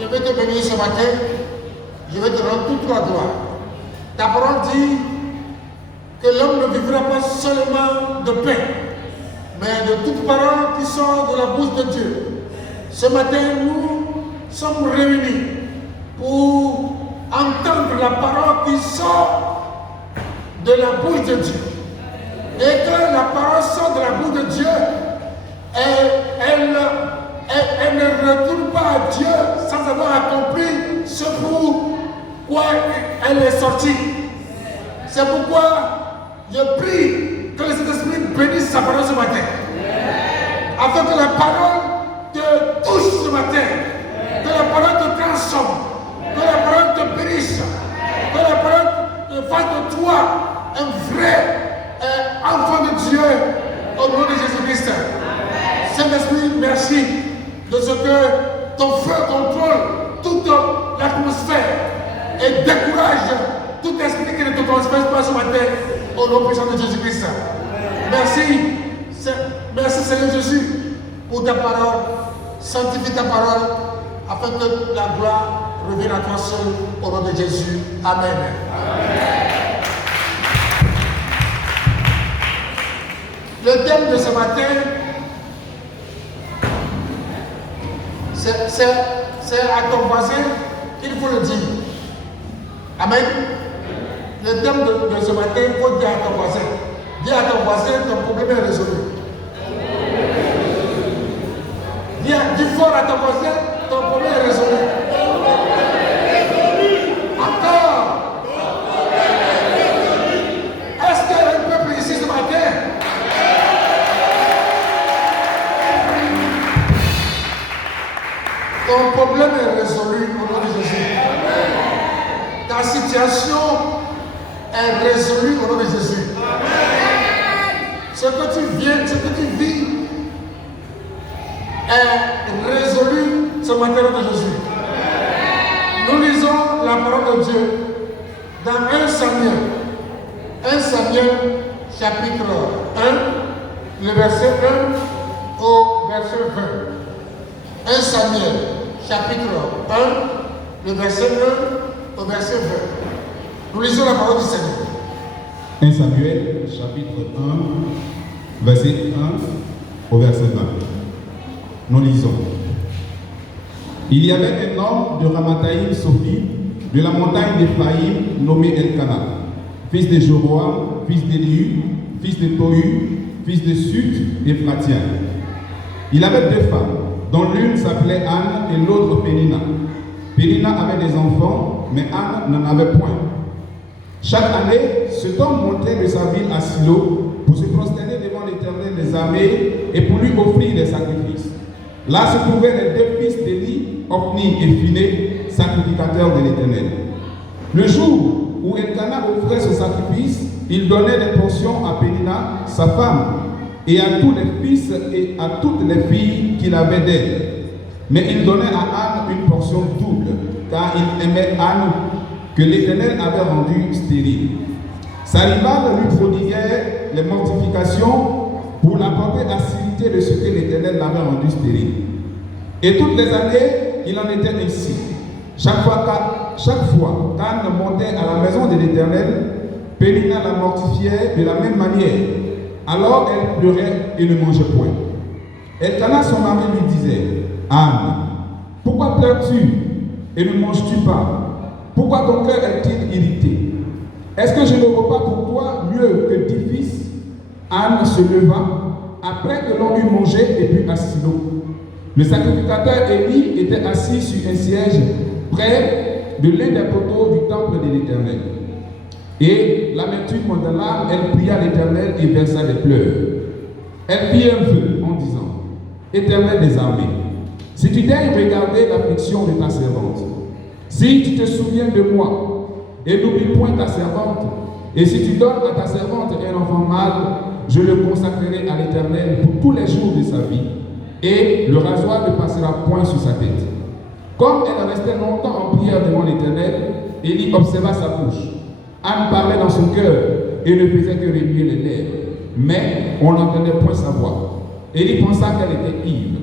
je vais te bénir ce matin. Je vais te rendre toute la gloire. Ta parole dit que l'homme ne vivra pas seulement de pain, mais de toute parole qui sort de la bouche de Dieu. Ce matin, nous sommes réunis pour entendre la parole qui sort de la bouche de Dieu. Et que la parole sort de la bouche de Dieu, elle ne retourne pas à Dieu sans avoir accompli ce pour quoi elle est sortie. C'est pourquoi je prie que le Saint-Esprit bénisse sa parole ce matin. Afin que la parole te touche ce matin. Que la parole te transforme. Que la parole te bénisse. Que la parole fasse de toi un vrai enfant de Dieu au nom de Jésus-Christ. Saint-Esprit, merci de ce que ton feu contrôle toute l'atmosphère et décourage tout esprit qui ne te transmet pas ce matin au nom puissant de Jésus-Christ. Merci Seigneur Jésus pour ta parole. Sanctifie ta parole afin que la gloire revienne à toi seul au nom de Jésus. Amen. Le thème de ce matin, c'est à ton voisin qu'il faut le dire. Amen. Le thème de ce matin, il faut dire à ton voisin. Dis à ton voisin, ton problème est résolu. Dis fort à ton voisin, ton problème est résolu. Encore. Est-ce qu'il y a un peuple ici ce matin? Ton problème est résolu au nom de Jésus. Ta situation est résolue au nom de Jésus. Ce que tu vis est résolu ce matin au nom de Jésus. Nous lisons la parole de Dieu dans 1 Samuel chapitre 1, le verset 1 au verset 20. 1 Samuel chapitre 1, le verset 1 au verset 20. Nous lisons la parole du Seigneur. 1 Samuel chapitre 1, verset 1 au verset 20. Nous lisons. Il y avait un homme de Ramathaïm Sophie, de la montagne d'Éphraïm, nommé Elkana, fils de Jéroboam, fils d'Éliu, fils de Tohu, fils de Sut et Phratien. Il avait deux femmes, dont l'une s'appelait Anne et l'autre Pénina. Pénina avait des enfants, mais Anne n'en avait point. Chaque année, cet homme montait de sa ville à Silo pour se prosterner devant l'Éternel des armées et pour lui offrir des sacrifices. Là se trouvaient les deux fils d'Élie, Ophni et Phiné, sacrificateurs de l'Éternel. Le jour où Elkana offrait ce sacrifice, il donnait des portions à Pénina, sa femme, et à tous les fils et à toutes les filles qu'il avait d'elle. Mais il donnait à Anne une portion double, car il aimait Anne, que l'Éternel avait rendue stérile. Sa rivale lui prodiguait les mortifications pour l'apporter assiduité de ce que l'Éternel l'avait rendu stérile. Et toutes les années, il en était ainsi. Chaque fois qu'Anne montait à la maison de l'Éternel, Pénina la mortifiait de la même manière. Alors elle pleurait et ne mangeait point. Elkana, son mari, lui disait: Anne, pourquoi pleures-tu et ne manges-tu pas? Pourquoi ton cœur est-il irrité? Est-ce que je ne vaux pas pour toi mieux que 10 fils? Anne se leva après que l'on eut mangé et bu à Silo. Le sacrificateur Élie était assis sur un siège près de l'un des poteaux du temple de l'Éternel. Et l'amertume de l'âme, elle pria l'Éternel et versa des pleurs. Elle fit un vœu en disant: Éternel des armées, si tu daignes regarder l'affliction de ta servante, si tu te souviens de moi et n'oublie point ta servante, et si tu donnes à ta servante un enfant mâle, je le consacrerai à l'Éternel pour tous les jours de sa vie, et le rasoir ne passera point sur sa tête. Comme elle restait longtemps en prière devant l'Éternel, Élie observa sa bouche. Anne parlait dans son cœur et ne faisait que remuer les lèvres, mais on n'entendait point sa voix. Élie pensa qu'elle était ivre.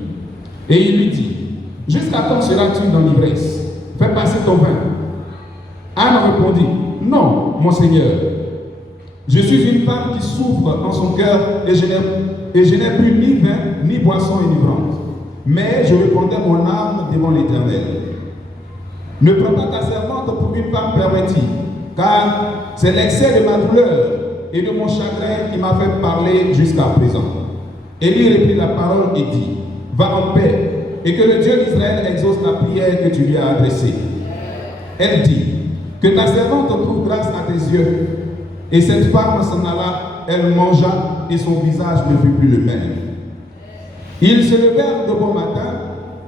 Et il lui dit: Jusqu'à quand seras-tu dans l'ivresse? Fais passer ton vin. Anne répondit, non, mon Seigneur. Je suis une femme qui souffre en son cœur et je n'ai plus ni vin, ni boisson enivrante. Mais je répondais mon âme devant l'Éternel. Ne prends pas ta servante pour une femme pervertie, car c'est l'excès de ma douleur et de mon chagrin qui m'a fait parler jusqu'à présent. Élie reprit la parole et dit, va en paix, et que le Dieu d'Israël exauce la prière que tu lui as adressée. Elle dit, que ta servante trouve grâce à tes yeux. Et cette femme s'en alla, elle mangea, et son visage ne fut plus le même. Ils se levèrent de bon matin,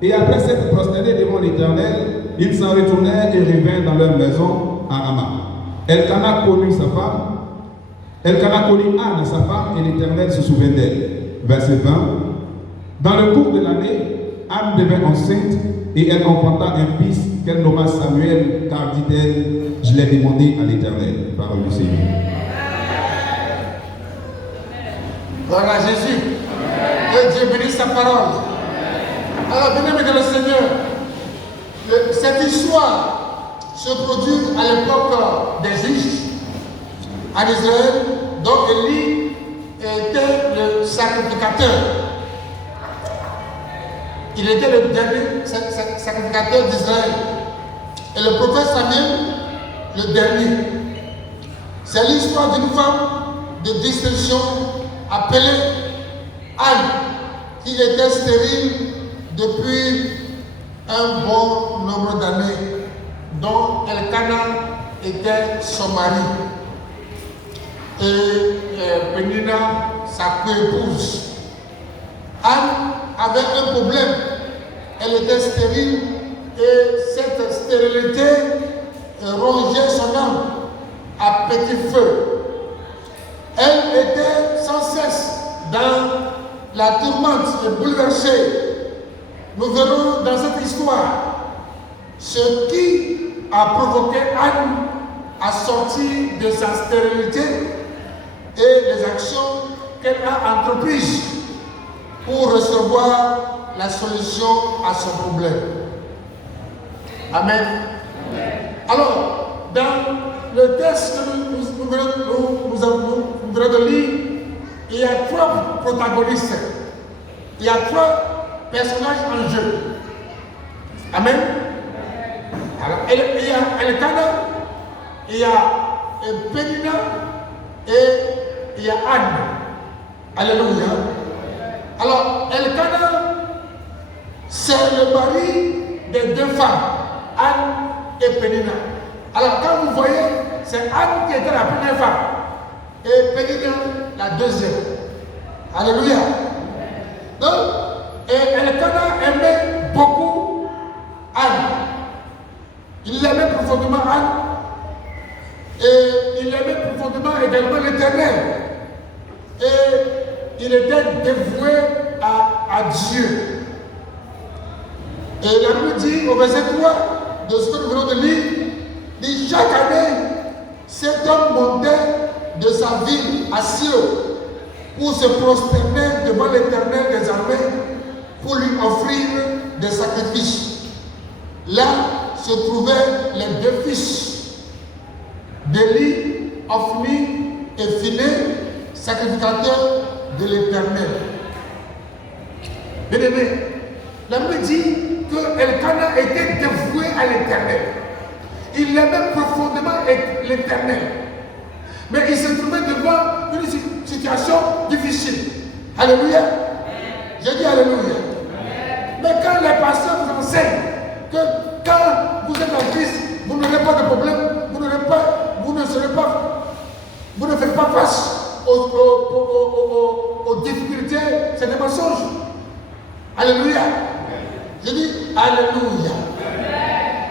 et après s'être prosternés devant l'Éternel, ils s'en retournèrent et revinrent dans leur maison à Rama. Elkana connut Anne, sa femme, et l'Éternel se souvint d'elle. Verset 20. Dans le cours de l'année, Anne devint enceinte, et elle enfanta un fils qu'elle nomma Samuel, car dit-elle, je l'ai demandé à l'Éternel. Parole du Seigneur. Gloire à Jésus. Que Dieu bénisse sa parole. Alors, bien-aimés dans le Seigneur, cette histoire se produit à l'époque des Juifs en Israël, dont Élie était le sacrificateur. Il était le dernier sacrificateur d'Israël. Et le prophète Samuel, le dernier. C'est l'histoire d'une femme de distinction appelée Anne, qui était stérile depuis un bon nombre d'années, dont Elkana était son mari. Et Pénina, sa co-épouse. Anne avait un problème. Elle était stérile et cette stérilité rongeait son âme à petit feu. Elle était sans cesse dans la tourmente et bouleversée. Nous verrons dans cette histoire ce qui a provoqué Anne à sortir de sa stérilité et les actions qu'elle a entreprises pour recevoir la solution à son problème. Amen. Alors, dans le texte que nous venons de lire, il y a 3 protagonistes. Il y a 3 personnages en jeu. Amen. Alors, il y a Elkana, il y a Pénina et il y a Anne. Alléluia. Alors, Elkana, c'est le mari des 2 femmes, Anne et Pénina. Alors, quand vous voyez, c'est Anne qui était la première femme et Pénina la deuxième. Alléluia. Donc, Elkana aimait beaucoup Anne. Il aimait profondément Anne et il aimait profondément également l'Éternel. Et il était dévoué à Dieu. Et la Bible dit au verset 3 de ce que nous venons de lire, dit chaque année, cet homme montait de sa ville à Silo pour se prosterner devant l'Éternel des armées pour lui offrir des sacrifices. Là se trouvaient les 2 fils d'Élie, Ophni et Phiné, sacrificateurs de l'Éternel. Bien-aimé, la Bible dit que Elkana était dévoué à l'Éternel. Il aimait profondément l'Éternel. Mais il se trouvait devant une situation difficile. Alléluia. J'ai dit Alléluia. Mais quand les pasteurs vous enseignent que quand vous êtes en Christ, vous n'aurez pas de problème, vous ne faites pas face aux difficultés, c'est des mensonges. Alléluia. Je dis Alléluia.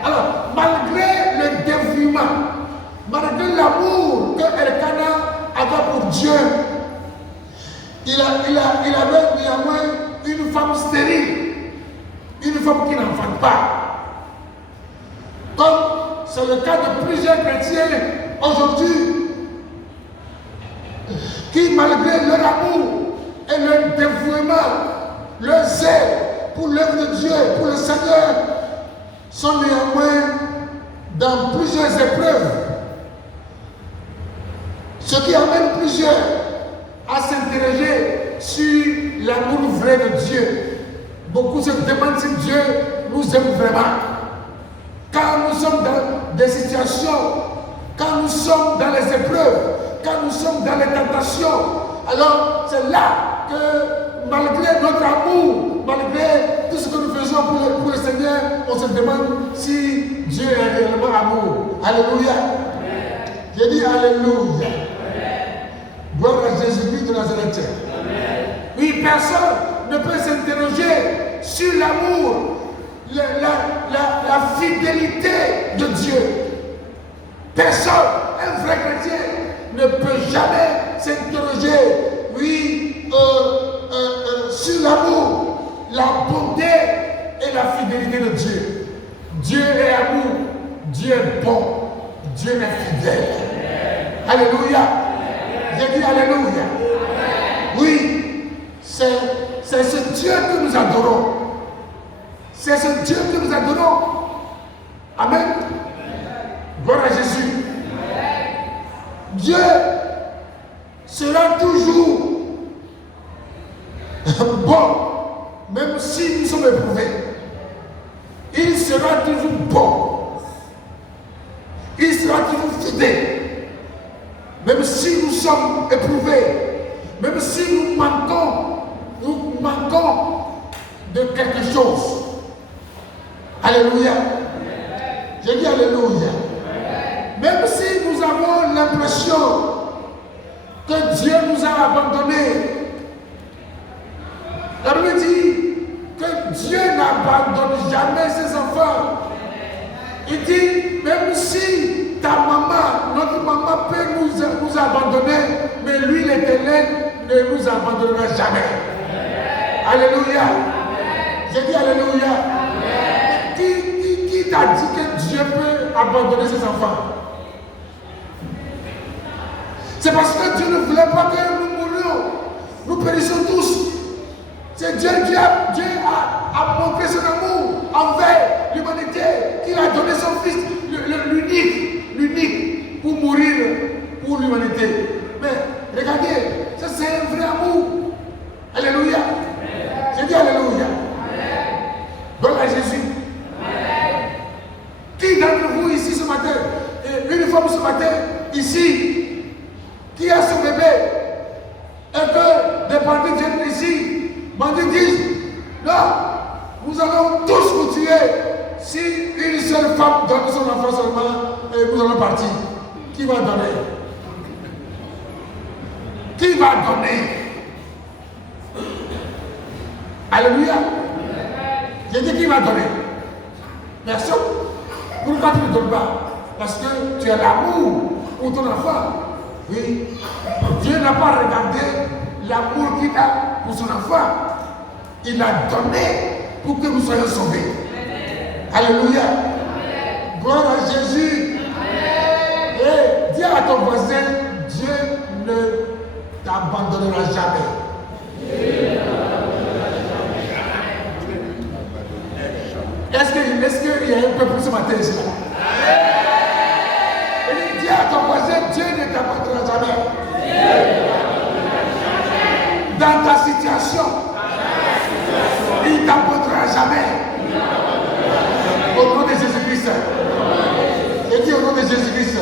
Alors, malgré le dévouement, malgré l'amour que Elkana avait pour Dieu, il avait néanmoins une femme stérile, une femme qui n'enfante pas. Comme c'est le cas de plusieurs chrétiens aujourd'hui, qui malgré leur amour et leur dévouement, leur zèle pour l'œuvre de Dieu, pour le Seigneur, sont néanmoins dans plusieurs épreuves. Ce qui amène plusieurs à s'interroger sur l'amour vrai de Dieu. Beaucoup se demandent si Dieu nous aime vraiment. Quand nous sommes dans des situations, quand nous sommes dans les épreuves, quand nous sommes dans les tentations, alors c'est là que malgré notre amour, malgré tout ce que nous faisons pour le Seigneur, on se demande si Dieu est réellement amour. Alléluia. J'ai dit Alléluia. Gloire à Jésus-Christ de Nazareth. Oui, personne ne peut s'interroger sur l'amour, la fidélité de Dieu. Personne, un vrai chrétien, ne peut jamais s'interroger, oui, sur l'amour, la bonté et la fidélité de Dieu. Dieu est amour, Dieu est bon, Dieu est fidèle. Alléluia. J'ai dit Alléluia. Oui, c'est ce Dieu que nous adorons. C'est ce Dieu que nous adorons. Amen. Gloire à Jésus. Dieu sera toujours bon, même si nous sommes éprouvés. Il sera toujours bon. Il sera toujours fidèle. Même si nous sommes éprouvés, même si nous manquons de quelque chose. Alléluia. J'ai dit Alléluia. Même si nous avons l'impression que Dieu nous a abandonnés, la Bible dit que Dieu n'abandonne jamais ses enfants. Il dit, même si ta maman, notre maman peut nous abandonner, mais lui, l'Éternel, ne nous abandonnera jamais. Alléluia. J'ai dit Alléluia. Qui t'a dit que Dieu peut abandonner ses enfants? C'est parce que Dieu ne voulait pas que nous mourions. Nous périssons tous. C'est Dieu a montré son amour envers l'humanité, qu'il a donné son Fils, l'unique, pour mourir pour l'humanité. Mais regardez, ça c'est un vrai amour. Alléluia. J'ai dit Alléluia. Gloire à Jésus. Qui d'entre vous ici ce matin, une femme ce matin, ici, qui a son bébé, et que des bandits viennent ici, bandits disent, non, nous allons tous vous tuer si une seule femme donne son enfant seulement et nous allons partir. Qui va donner? Qui va donner? Alléluia. J'ai dit qui va donner? Personne. Pourquoi tu ne donnes pas? Parce que tu as l'amour pour ton enfant. Oui. Dieu n'a pas regardé l'amour qu'il a pour son enfant. Il a donné pour que vous soyez sauvés. Alléluia. Gloire à Jésus. Et dis à ton voisin, Dieu ne t'abandonnera jamais. Est-ce qu'il y a un peuple ce matin ici? Et dis à ton voisin, Dieu ne t'abandonnera jamais. Dans ta situation, il ne t'abandonnera jamais. Au nom de Jésus-Christ. Et dis au nom de Jésus-Christ.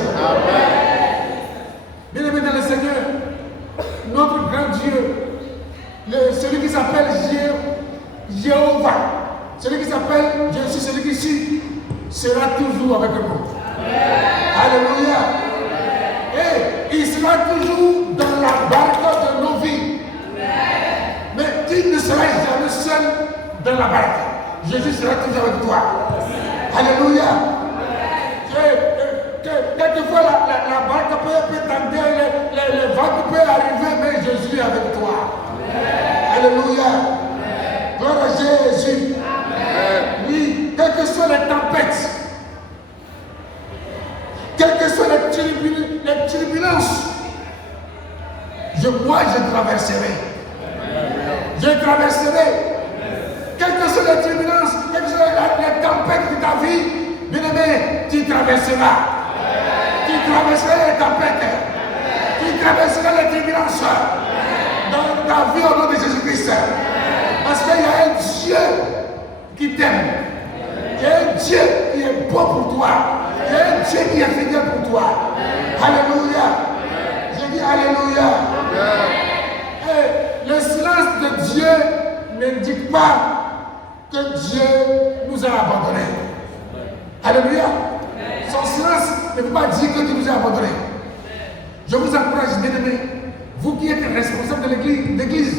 Bien-aimé dans le Seigneur, notre grand Dieu, celui qui s'appelle Jéhovah, celui qui s'appelle Jésus, celui qui suit, sera toujours avec nous. Alléluia. Et il sera toujours dans la barque de nos vies. Mais tu ne seras jamais seul dans la barque. Jésus sera toujours avec toi. Alléluia. Quelquefois la barque peut tenter, les vagues peuvent arriver, mais Jésus est avec toi. Alléluia. Gloire à Jésus. Oui, quelles que soient les tempêtes, quelles que soient les turbulences, moi je traverserai. Je traverserai. Quelles que sont les turbulences, quelles sont les tempêtes de ta vie, bien-aimé, tu traverseras. Tu traverseras les tempêtes. Tu traverseras les turbulences dans ta vie au nom de Jésus-Christ. Parce qu'il y a un Dieu qui t'aime. Il y a un Dieu qui est beau pour toi. Il y a un Dieu qui est fidèle pour toi. Alléluia. Je dis Alléluia. Et le silence de Dieu n'indique pas que Dieu nous a abandonnés. Alléluia. Son silence ne veut pas dire que Dieu nous a abandonnés. Je vous encourage, bien-aimés, vous qui êtes responsables de l'église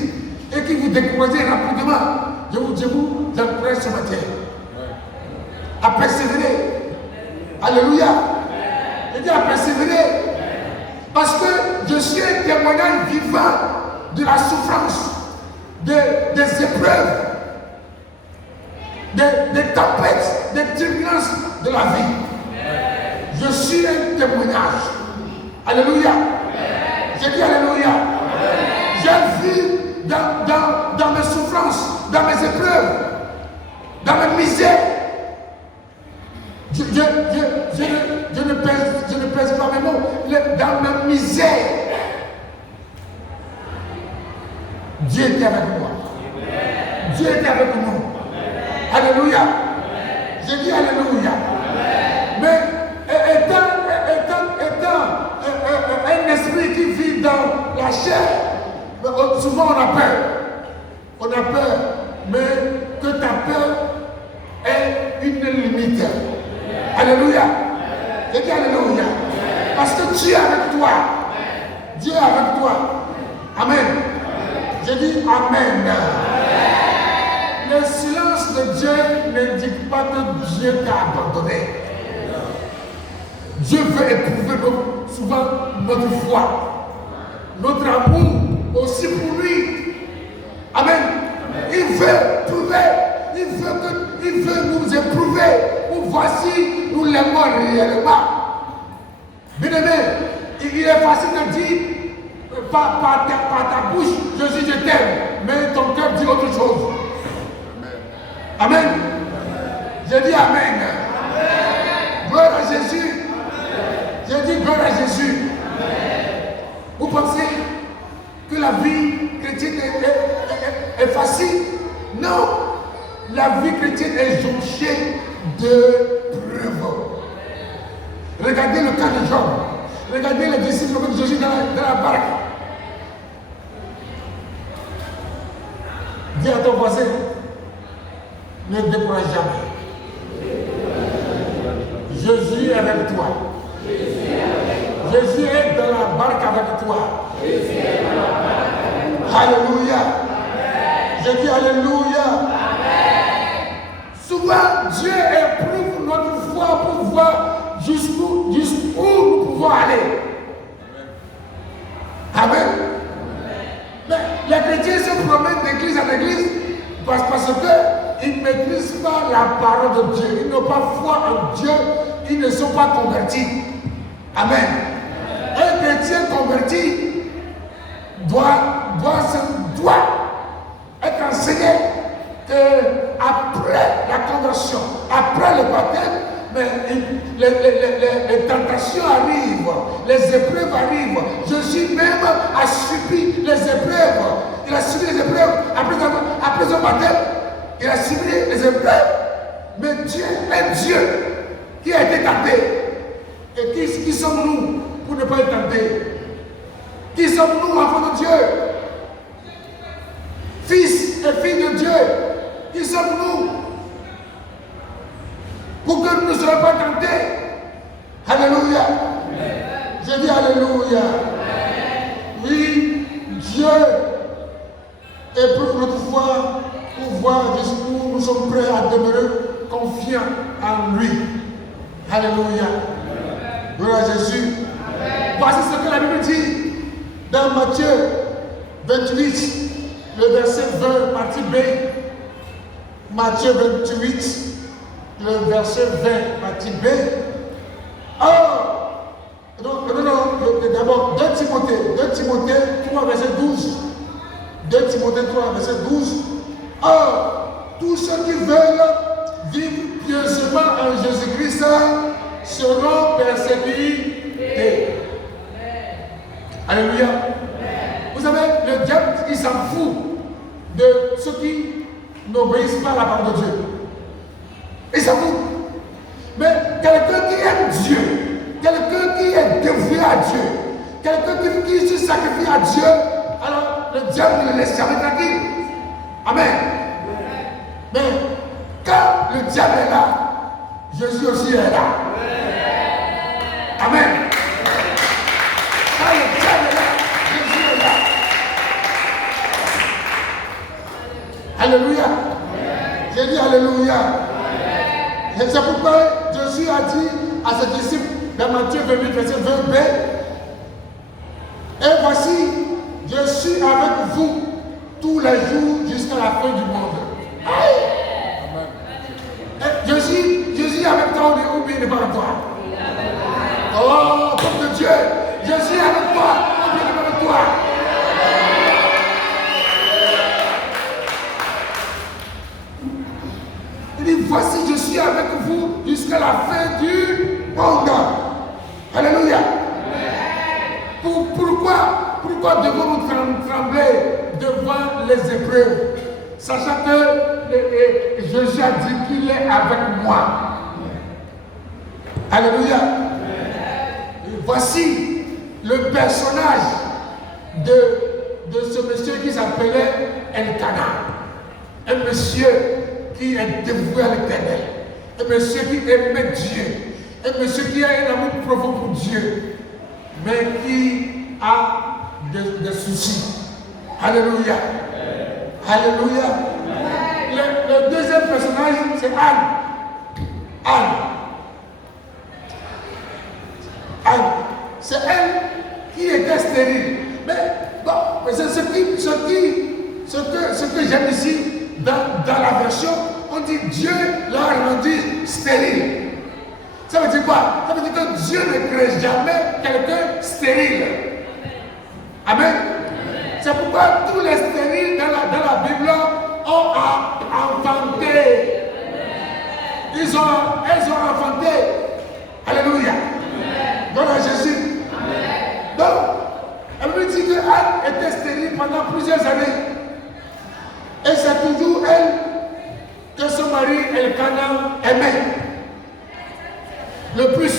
et qui vous découragez rapidement, je vous encourage ce matin à persévérer. Alléluia. Je dis à persévérer. Parce que je suis un témoignage vivant de la souffrance, des épreuves, des tempêtes, des turbulences de la vie. Je suis un témoignage. Alléluia. J'ai dit Alléluia. J'ai vu dans mes souffrances, dans mes épreuves, dans mes misères. Je ne pèse pas mes mots. Dans ma misère, Dieu était avec moi. Dieu était avec nous. Alléluia. J'ai dit Alléluia. Mais étant un esprit qui vit dans la chair, souvent on a peur. On a peur. Mais que ta peur ait une limite. Alléluia. J'ai dit Alléluia. Parce que Dieu est avec toi. Dieu est avec toi. Amen. J'ai dit Amen. Le silence de Dieu n'indique pas que Dieu t'a abandonné. Dieu veut éprouver souvent notre foi, notre amour aussi pour lui. Amen. Il veut prouver, il veut nous éprouver pour voir si nous l'aimons réellement. Bien-aimé, il est facile de dire par ta bouche, je t'aime, mais ton cœur dit autre chose. Amen. J'ai dit Amen. Gloire à Jésus. J'ai dit gloire à Jésus. Vous pensez que la vie chrétienne est facile? Non. La vie chrétienne est jonchée de preuves. Regardez le cas de Job. Regardez les disciples de Jésus dans la barque. Dis à ton voisin, ne décourage jamais. Jésus est avec toi. Jésus est dans la barque avec toi. Alléluia. J'ai dit Alléluia. Souvent, Dieu éprouve notre foi pour voir jusqu'où nous pouvons aller. Amen. Mais les chrétiens se promènent d'église en église parce qu'ils ne maîtrisent pas la parole de Dieu. Ils n'ont pas foi en Dieu. Ils ne sont pas convertis. Amen. Un chrétien converti doit être enseigné qu'après la conversion, après le baptême, mais les tentations arrivent, les épreuves arrivent. Jésus même a subi les épreuves. Il a subi les épreuves après son baptême. Il a subi les épreuves. Mais Dieu est Dieu qui a été tenté. Et qui sommes-nous pour ne pas être tentés? Qui sommes-nous, enfants de Dieu? Fils et filles de Dieu. Qui sommes-nous pour que nous ne soyons pas tentés? Alléluia. Je dis Alléluia. Oui, Dieu éprouve notre foi pour voir jusqu'où nous sommes prêts à demeurer confiants en lui. Alléluia. Gloire à Jésus. Voici ce que la Bible dit dans Matthieu 28, le verset 20, partie B. Matthieu 28, le verset 20, partie B. D'abord 2 Timothée 3, verset 12. 2 Timothée 3, verset 12. Or, tous ceux qui veulent vivre pieusement en Jésus-Christ seront persécutés. Alléluia. Vous savez, le diable, il s'en fout de ceux qui n'obéissent pas à la parole de Dieu. Il s'en fout. Mais quelqu'un qui aime Dieu, quelqu'un qui est dévoué à Dieu, quelqu'un qui se sacrifie à Dieu, alors le diable ne le laisse jamais tranquille. Amen. Mais quand le diable est là, Jésus aussi est là. Amen. Quand le diable est là, Jésus est là. Alléluia. J'ai dit Alléluia. Et c'est pourquoi Jésus a dit à ses disciples dans Matthieu 28, verset 20b, et voici, je suis avec vous tous les jours jusqu'à la fin du monde. Amen. Jésus est avec toi ou bien il n'est pas avec toi? Oh, peuple de Dieu, Jésus est avec toi ou bien il n'est pas avec toi? Il dit, voici, je suis avec vous jusqu'à la fin du monde. Alléluia. Pourquoi devons-nous trembler devant les épreuves, sachant que Jésus a dit qu'il est avec moi? Alléluia. Et voici le personnage de ce monsieur qui s'appelait Elkanah. Un monsieur qui est dévoué à l'Éternel. Un monsieur qui aimait Dieu. Un monsieur qui a un amour profond pour Dieu, mais qui a des soucis. Alléluia. Alléluia. Le deuxième personnage, c'est Anne. Anne. C'est elle qui était stérile. Mais bon, c'est ce que j'aime ici, dans la version, on dit Dieu l'a rendu stérile. Ça veut dire quoi? Ça veut dire que Dieu ne crée jamais quelqu'un stérile. Amen. C'est pourquoi tous les stériles dans la Bible ont enfanté. Elles ont enfanté. Alléluia. Gloire à Jésus. Donc, elle me dit que Anne était stérile pendant plusieurs années. Et c'est toujours elle que son mari Elkanah aimait le plus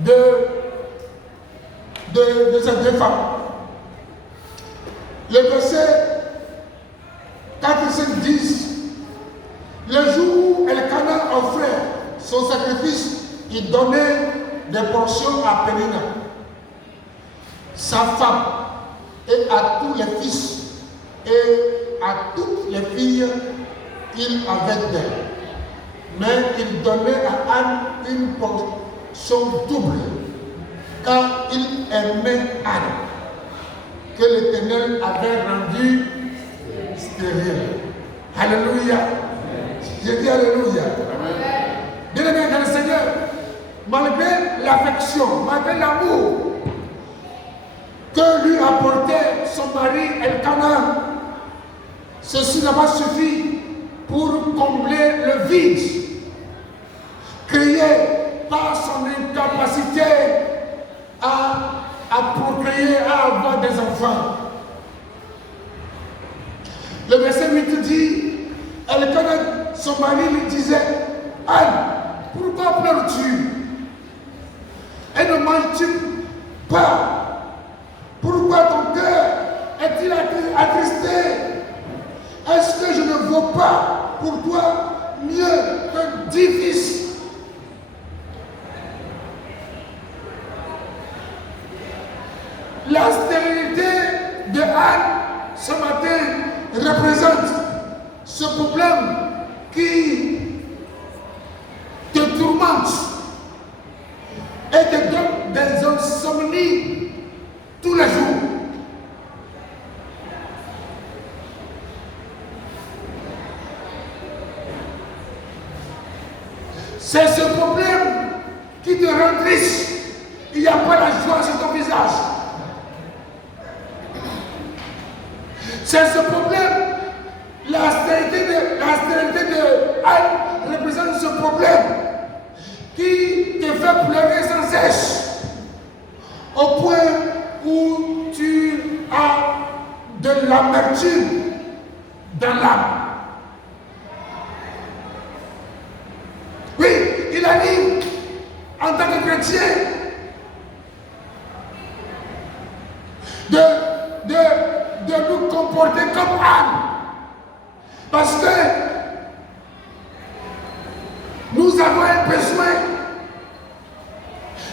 de ces deux femmes. Le verset 4 et 5 disent, le jour où Elkanah offrait son sacrifice, il donnait des portions à Pénina, sa femme, et à tous les fils et à toutes les filles qu'il avait d'elle. Mais il donnait à Anne une portion double, car il aimait Anne, que l'Éternel avait rendue stérile. Alléluia. J'ai dit Alléluia. Bien-aimé dans le Seigneur, malgré l'affection, malgré l'amour que lui apportait son mari Elkanah, ceci n'a pas suffi pour combler le vide créé par son incapacité à procréer, à avoir des enfants. Le verset 8 dit, Elkanah, son mari, lui disait, Anne, pourquoi pleures-tu? Et ne manges-tu pas? Pourquoi ton cœur est-il attristé? Est-ce que je ne vaux pas pour toi mieux que 10 fils? La stérilité de Anne ce matin représente ce problème qui te tourmente et te donne des insomnies tous les jours. C'est ce problème qui te rend triste. Il n'y a pas la joie sur ton visage. C'est ce problème, la elle représente ce problème qui te fait pleurer sans cesse, au point où tu as de l'amertume dans l'âme. Oui, il arrive en tant que chrétien de nous comporter comme âme. Parce que nous avons un besoin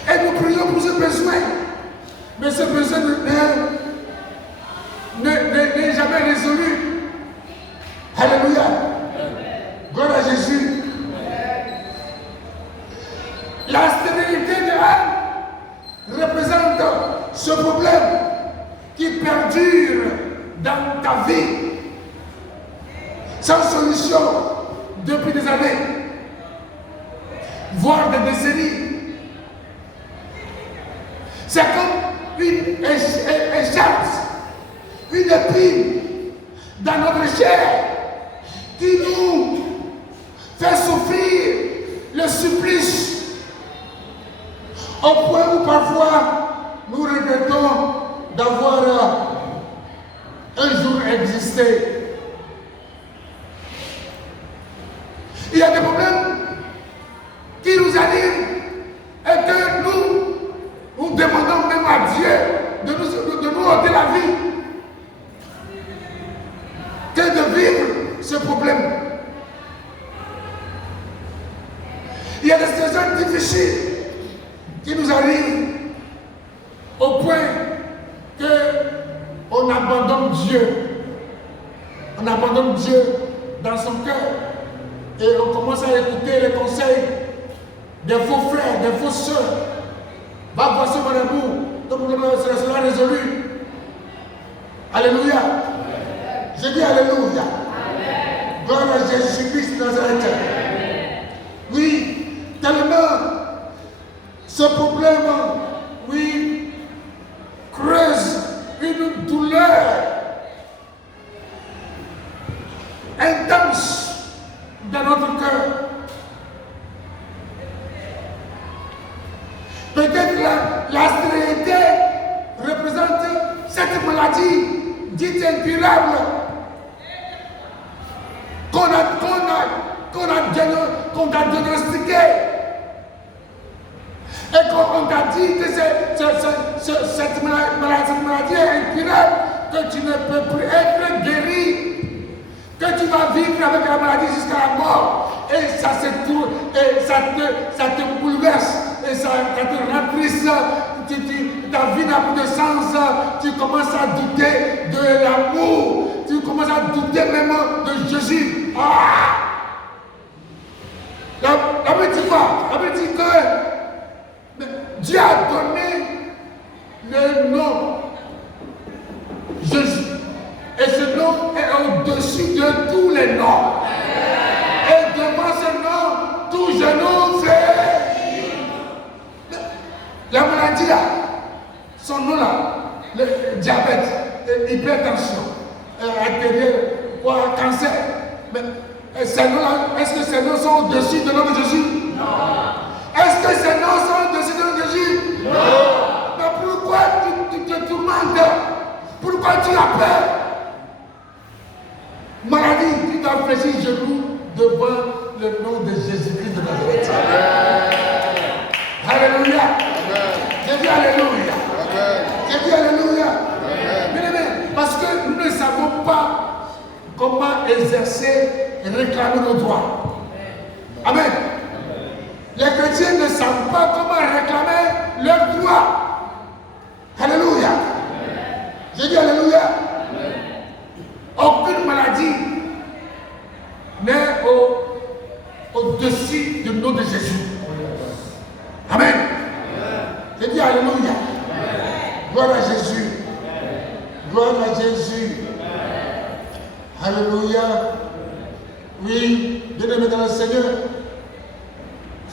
et nous prions pour ce besoin. Mais ce besoin n'est jamais résolu. Alléluia. Gloire à Jésus. La stérilité de l'âme représente ce problème qui perdure dans ta vie sans solution depuis des années, voire des décennies. C'est comme une écharpe, une épine dans notre chair qui nous fait souffrir le supplice au point où parfois nous regrettons d'avoir un jour existé. Il y a des problèmes qui nous arrivent et que nous demandons même à Dieu de nous ôter la vie que de vivre ce problème. Il y a des situations difficiles qui nous arrivent au point qu'on abandonne Dieu. On abandonne Dieu dans son cœur. Et on commence à écouter les conseils des faux frères, des fausses sœurs. Va voir ce mon amour, ton problème sera résolu. Alléluia. Je dis Alléluia. Gloire à Jésus-Christ de Nazareth. Oui, tellement ce problème, oui, creuse une douleur intense dans notre cœur. Peut-être la stérilité représente cette maladie dite incurable qu'on a diagnostiquée et qu'on t'a dit que cette maladie est incurable, que tu ne peux plus être guéri, que tu vas vivre avec la maladie jusqu'à la mort, et ça te bouleverse, et ça te rend triste, ta vie n'a plus de sens, tu commences à douter de l'amour, tu commences à douter même de Jésus. La Bible dit quoi? La Bible dit que Dieu a donné le nom Jésus. Et ce nom est au-dessus de tous les noms. Et devant ce nom, tout genou fait. La maladie là, son nom là, le diabète, l'hypertension, artérielle, cancer. Mais ces noms-là, est-ce que ces noms sont au-dessus de nom de Jésus? Non. Est-ce que ces noms sont au-dessus de nom de Jésus? Non. Mais pourquoi tu te tourmentes? Pourquoi tu as peur? Maladie, tu t'as fléchi le genou devant le nom de Jésus-Christ de Nazareth. Alléluia. J'ai dit Alléluia. J'ai dit Alléluia. Bien-aimé, parce que nous ne savons pas comment exercer et réclamer nos droits. Amen. Les chrétiens ne savent pas comment réclamer leurs droits. Alléluia. J'ai dit Alléluia. Aucune maladie n'est au-dessus du nom de Jésus. Amen. J'ai dit Alléluia. Gloire à Jésus. Gloire à Jésus. Alléluia. Oui, bien-aimés dans le Seigneur,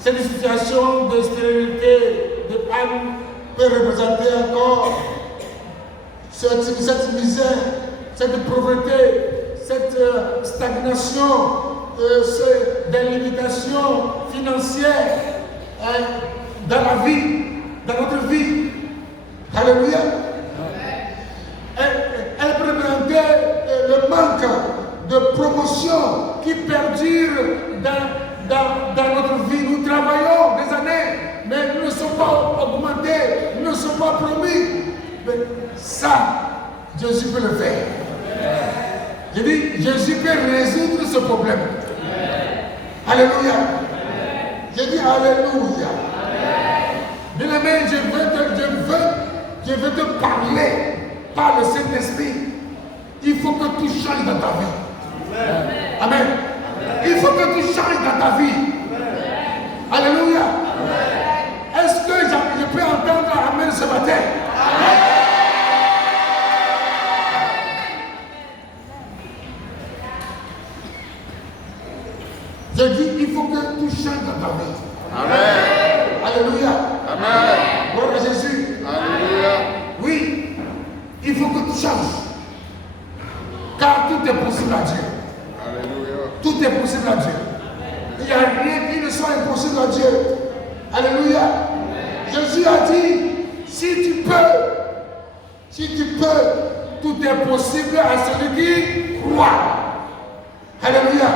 cette situation de stérilité, de âme peut représenter encore cette misère, cette pauvreté, cette stagnation, des limitations financières dans la vie, dans notre vie. Alléluia. Elle représentait le manque de promotion qui perdure dans notre vie. Nous travaillons des années, mais nous ne sommes pas augmentés, nous ne sommes pas promis. Mais ça, Jésus peut le faire. Je dis, Jésus peut résoudre ce problème. Alléluia. Je dis Alléluia. Bien-aimé, je veux te parler par le Saint-Esprit. Il faut que tout change dans ta vie. Amen. Il faut que tout change dans ta vie. Alléluia. Est-ce que je peux entendre Amen ce matin? Je dis, il faut que tout change dans ta vie. Amen. Alléluia. Amen. Gloire à Jésus. Alléluia. Oui, il faut que tout change. Car tout est possible à Dieu. Alléluia. Tout est possible à Dieu. Il n'y a rien qui ne soit impossible à Dieu. Alléluia. Jésus a dit, si tu peux, tout est possible à celui qui croit. Alléluia.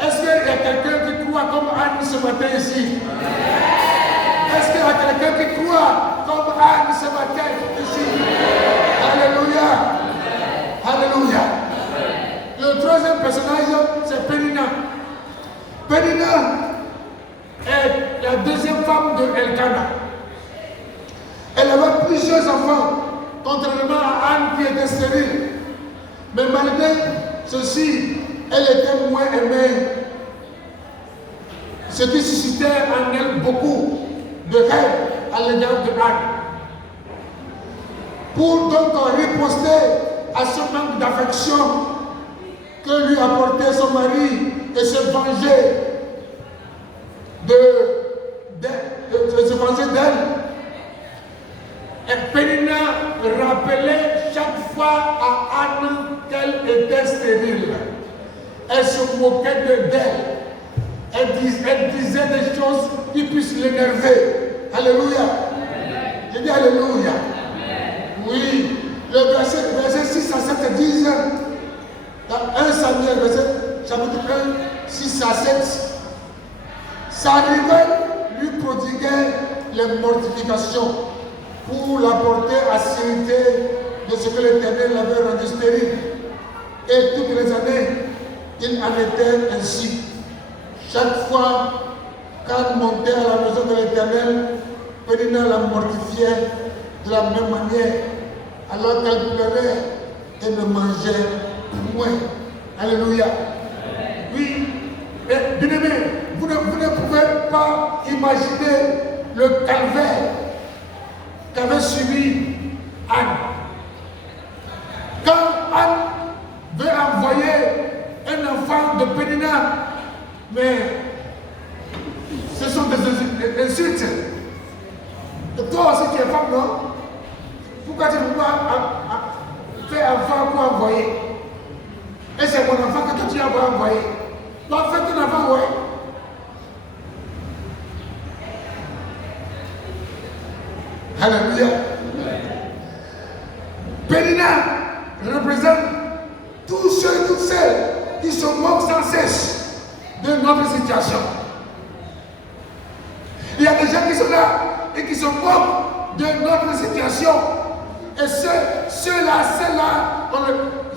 Est-ce qu'il y a quelqu'un qui croit comme Anne ce matin ici? Est-ce qu'il y a quelqu'un qui croit comme Anne ce matin ici? Alléluia. Alléluia. Le troisième personnage, c'est Pénina. Pénina est la deuxième femme de Elkana. Elle avait plusieurs enfants, contrairement à Anne qui était stérile. Mais malgré ceci, elle était moins aimée. Ce qui suscitait en elle beaucoup de rêves à l'égard de Anne. Pour donc riposter à ce manque d'affection que lui apportait son mari et se venger d'elle. Et Pénina rappelait chaque fois à Anne qu'elle était stérile. Elle se moquait d'elle. Elle disait des choses qui puissent l'énerver. Alléluia. Je dis Alléluia. Oui. Le verset 6 à 7 disent, dans 1 Samuel, chapitre 1, 6 à 7, sa rivale lui prodiguait les mortifications pour la porter à s'irriter de ce que l'Éternel avait rendu stérile. Et toutes les années, il en était ainsi. Chaque fois qu'elle montait à la maison de l'Éternel, Pénina la mortifiait de la même manière, alors qu'elle pleurait et ne mangeait point. Alléluia. Oui, mais bien aimé, vous ne pouvez pas imaginer le calvaire qu'avait subi Anne. Quand Anne veut envoyer un enfant de Pénina, mais ce sont des insultes. Et toi aussi tu es femme, non? Pourquoi tu ne peux pas faire enfant pour envoyer? Et c'est mon enfant que toi tu as envoyé. Donc fais ton enfant, ouais. Alléluia. Pénina représente tous ceux et toutes celles qui se moquent sans cesse de notre situation. Il y a des gens qui sont là et qui se moquent de notre situation. Et ceux-là,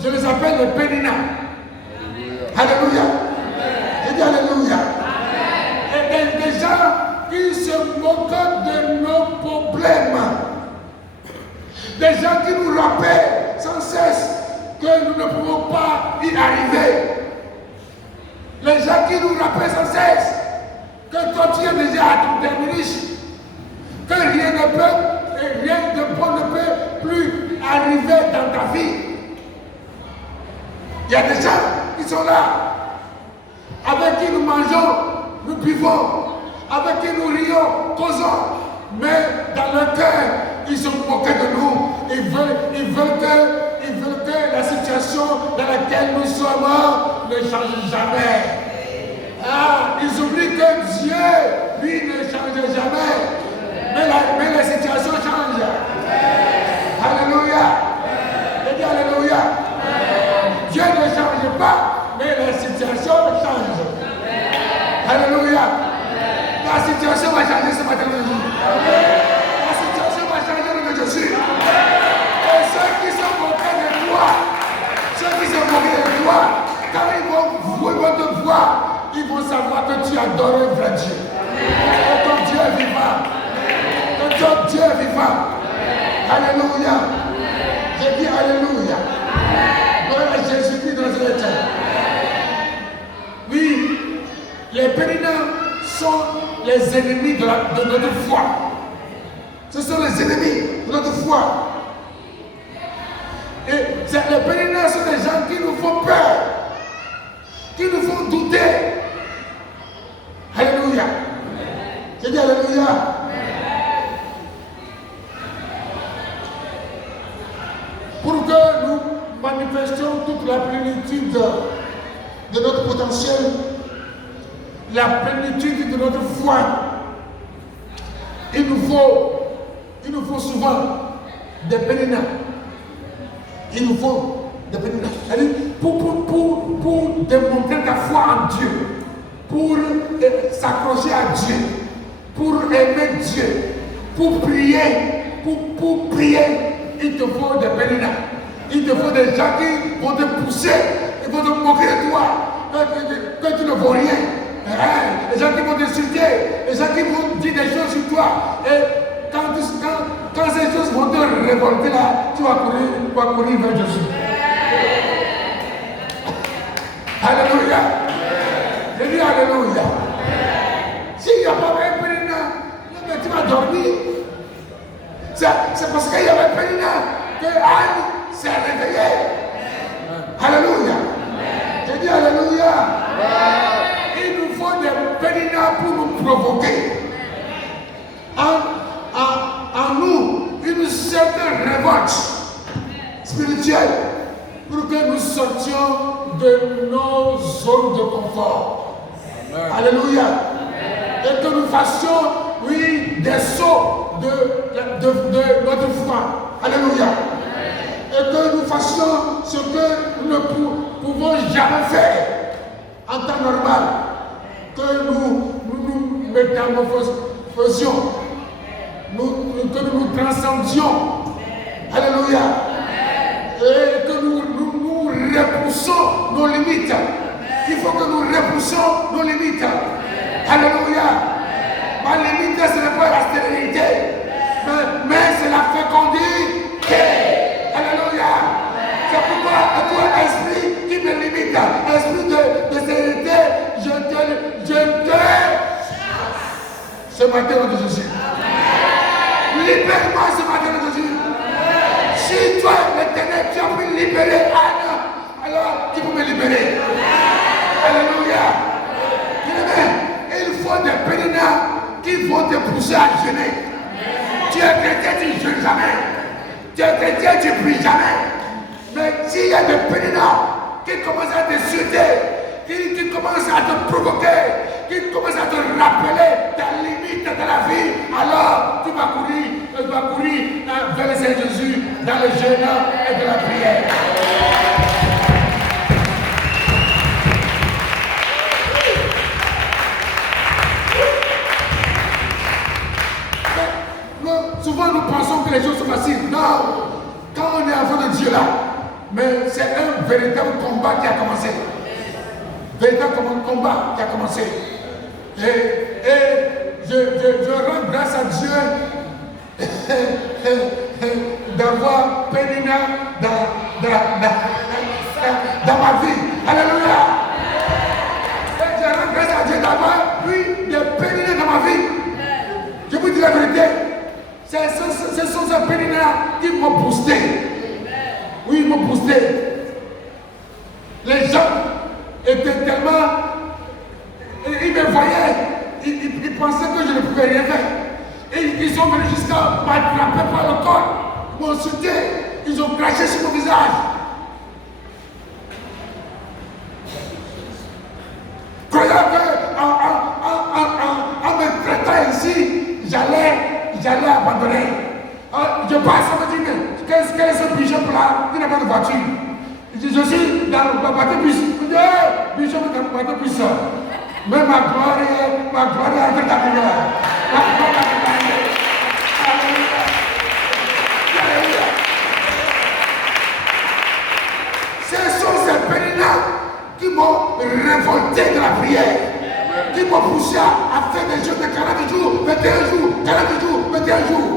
je les appelle les Pénina. Alléluia. Je dis Alléluia. Et des gens qui se moquent de nos problèmes. Des gens qui nous rappellent sans cesse que nous ne pouvons pas y arriver. Les gens qui nous rappellent sans cesse que toi tu es déjà à ton terminus, que rien de bon ne peut plus arriver dans ta vie. Il y a des gens qui sont là, avec qui nous mangeons, nous buvons, avec qui nous rions, causons, mais dans leur cœur, ils se moquent de nous. Ils veulent que la situation dans laquelle nous sommes ne change jamais. Ils oublient que Dieu, lui, ne change jamais. Mais les situations changent. Alléluia. Je dis Alléluia. Dieu ne change pas, mais les situations changent. Alléluia. Ta situation va changer ce matin. Ta situation va changer le nom de Jésus. Et ceux qui sont moqués de toi, quand ils vont te voir, ils vont savoir que tu adores un vrai Dieu. Que ton Dieu est vivant. Que ton Dieu est vivant. Alléluia. J'ai dit Alléluia. Gloire à Jésus-Christ dans le ciel. Oui, les péninins sont les ennemis de notre foi. Ce sont les ennemis de notre foi. Et les péninins sont des gens qui nous font peur, qui nous font douter. Alléluia. J'ai dit Alléluia. Pour que nous manifestions toute la plénitude de notre potentiel, la plénitude de notre foi, il nous faut souvent des péninins. Il nous faut des péninins. Pour démontrer ta foi en Dieu, pour s'accrocher à Dieu, pour aimer Dieu, pour prier, il te faut des péninins. Il te faut des gens qui vont te pousser, ils vont te moquer de toi, que tu ne vaux rien. Les gens qui vont t'insulter, les gens qui vont dire des choses sur toi. Et quand ces choses vont te révolter là, tu vas courir vers Jésus. Alléluia. Je dis Alléluia. S'il n'y a pas un péninat, tu vas dormir. C'est parce qu'il y avait un péninat que Anne s'est réveillée. Alléluia. Je dis Alléluia. Il nous faut des péninats pour nous provoquer. En nous, une certaine révolte spirituelle pour que nous sortions de nos zones de confort. Alléluia. Et que nous fassions, oui, des sauts de notre foi. Alléluia. Et que nous fassions ce que nous ne pouvons jamais faire en temps normal. Que nous métamorphosions, que nous transcendions. Alléluia. Et que nous repoussons nos limites. Il faut que nous repoussions nos limites. Alléluia. Ma limite, ce n'est pas la stérilité, mais c'est la fécondité. Alléluia. C'est pourquoi à toi, esprit qui me limite, esprit de stérilité, je te ce matin au nom de Jésus. Libère-moi ce matin au nom de Jésus. Si toi, l'Éternel, tu as pu libérer Anne, alors tu peux me libérer. Alléluia. Il faut des péninats qui vont te pousser à jeûner. Tu es chrétien, tu ne jeûnes jamais. Tu es chrétien, tu ne pries jamais. Mais s'il y a des péninats qui commencent à t'insulter, qui commencent à te provoquer, qui commencent à te rappeler ta limite de la vie, alors tu vas courir vers le Seigneur Jésus dans le jeûne et de la prière. Souvent nous pensons que les choses sont faciles. Non, quand on est enfant de Dieu là, mais c'est un véritable combat qui a commencé. Véritable combat qui a commencé. Et je rends grâce à Dieu d'avoir Pénina dans ma vie. Alléluia. Et je rends grâce à Dieu d'avoir eu des Pénina dans ma vie. Je vous dis la vérité. Ce sont ces péninats qui m'ont boosté. Oui, ils m'ont boosté. Les gens étaient tellement... Ils me voyaient. Ils pensaient que je ne pouvais rien faire. Et ils sont venus jusqu'à m'attraper par le corps, m'insulter. Ils ont craché sur mon visage. Croyant si j'allais abandonner. Je passe, ça me dit, mais quel est ce bishop-là qui n'a pas de voiture? Je suis dans ma bateau bus. Je dis, bishop est dans ma bateau bus. Mais ma gloire est en train d'arriver là. Ma gloire est en train d'arriver. Alléluia. Alléluia. Ce sont ces péninats qui m'ont révolté de la prière, qui m'ont poussé à faire des choses de 40 jours, 21 jours, 40 jours, 21 jours.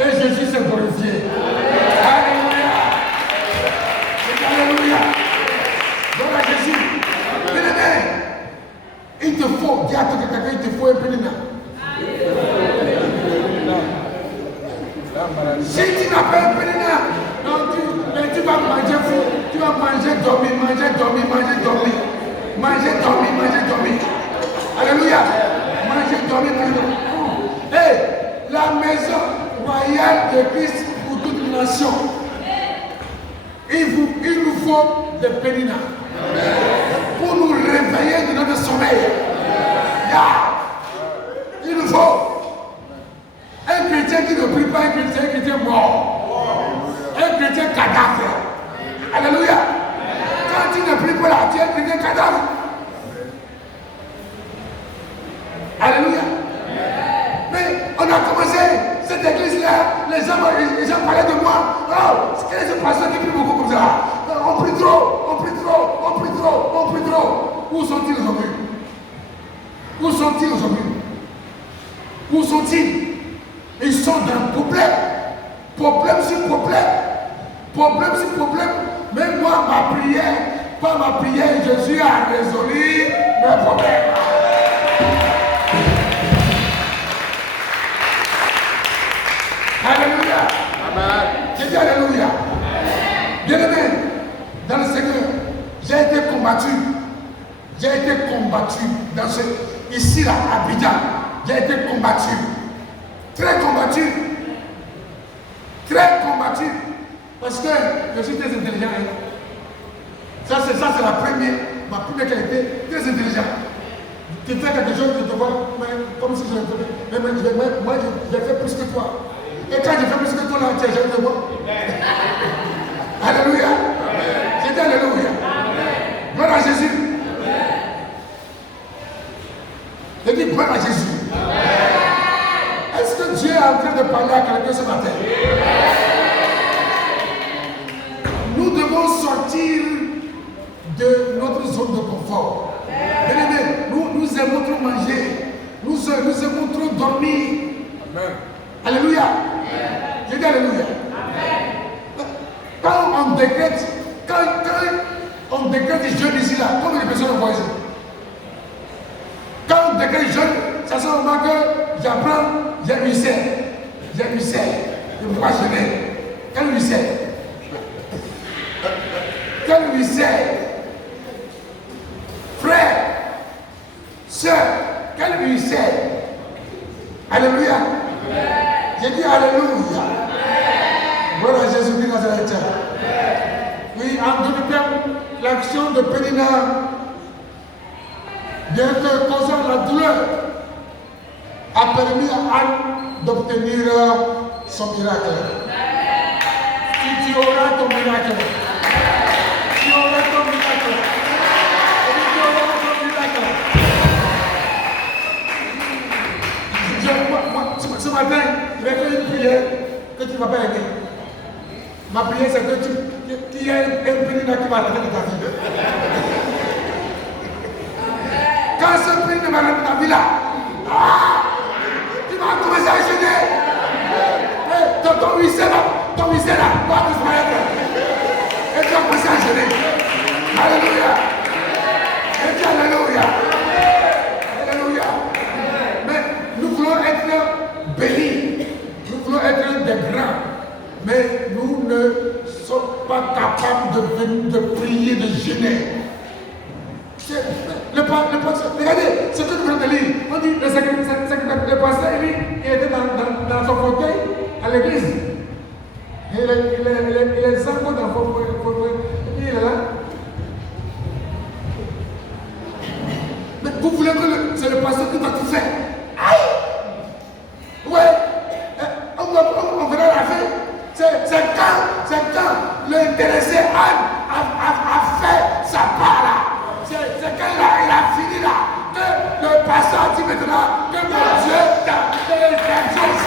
Et Jésus s'est glorifié. Alléluia. Alléluia. Gloire à Jésus. Bien-aimé, il te faut, dis à quelqu'un, il te faut un péninat. Si tu n'as pas un péninat, tu vas manger fou, tu vas manger, dormir. Alléluia. Manger, dormir. Et la maison royale de Christ pour toute une nation. Il nous faut des péninats pour nous réveiller de notre sommeil. Il nous faut un chrétien qui ne prie pas, un chrétien mort, un chrétien cadavre. Alléluia. Quand tu ne pries pas là, tu es un chrétien cadavre. Alléluia. Mais on a commencé cette église-là, les gens parlaient de moi. Oh, quel est ce pasteur qui prie beaucoup comme ça? On prie trop. Où sont-ils aujourd'hui? Où sont-ils? Ils sont dans problème sur problème. Mais moi, par ma prière, Jésus a résolu mes problèmes. Alléluia. Amen. J'ai dit alléluia. Bien-aimé, dans le Seigneur, j'ai été combattu dans ici là, à Abidjan. J'ai été combattu. Très combattu. Parce que je suis très intelligent. Ça c'est ma première qualité, très intelligent. Tu fais quelque chose, je te vois, comme si je le faisais. Moi, j'ai fait plus que toi. Et quand je fais plus que toi, là, tu es jeune de moi. Alléluia. J'ai dit alléluia. Gloire à Jésus. J'ai dit gloire à Jésus. Est-ce que Dieu est en train de parler à quelqu'un ce matin? Nous devons sortir de notre zone de confort. Bien-aimés, nous aimons trop manger. Nous aimons trop dormir. Amen. Alléluia. Je dis alléluia. Amen. Quand on décrète jeûne ici, là, combien de personnes on voit ici? Quand on décrète jeûne, ça sent vraiment que j'apprends, j'ai réussi. Je ne peux pas jeûner. Quel réussi? Frère, sœur, quel réussi? Alléluia. J'ai dit alléluia. Voilà Jésus-Christ Nazareth. Oui, en d'autres termes, l'action de Pénina, bien que causant la douleur, a permis à Anne d'obtenir son miracle. Tu auras ton miracle. Tu auras ton miracle. Tu auras ton miracle. Ce matin, je vais faire une prière que tu ne vas pas aimer. Ma prière, c'est que qu'il y ait un pénina qui va arrêter de ta vie. Quand ce pénina va arrêter ta vie là, tu vas commencer à jeûner. Ton huissier là, va disparaître. Et tu vas commencer à jeûner. Alléluia. Et dis alléluia. Alléluia. Mais nous voulons être bénis. Nous voulons être des grands. Mais nous ne sommes pas capables de prier, de jeûner. Regardez, ce que nous venons de lire. On dit le pasteur, il était dans son fauteuil à l'église. Il est zango dans son fauteuil. Et puis il est là. Mais vous voulez que c'est le pasteur qui va tout faire. Aïe! intéressé, Anne a fait sa part là. C'est quand il a fini là, que le pasteur dit maintenant que mon Dieu t'exauce.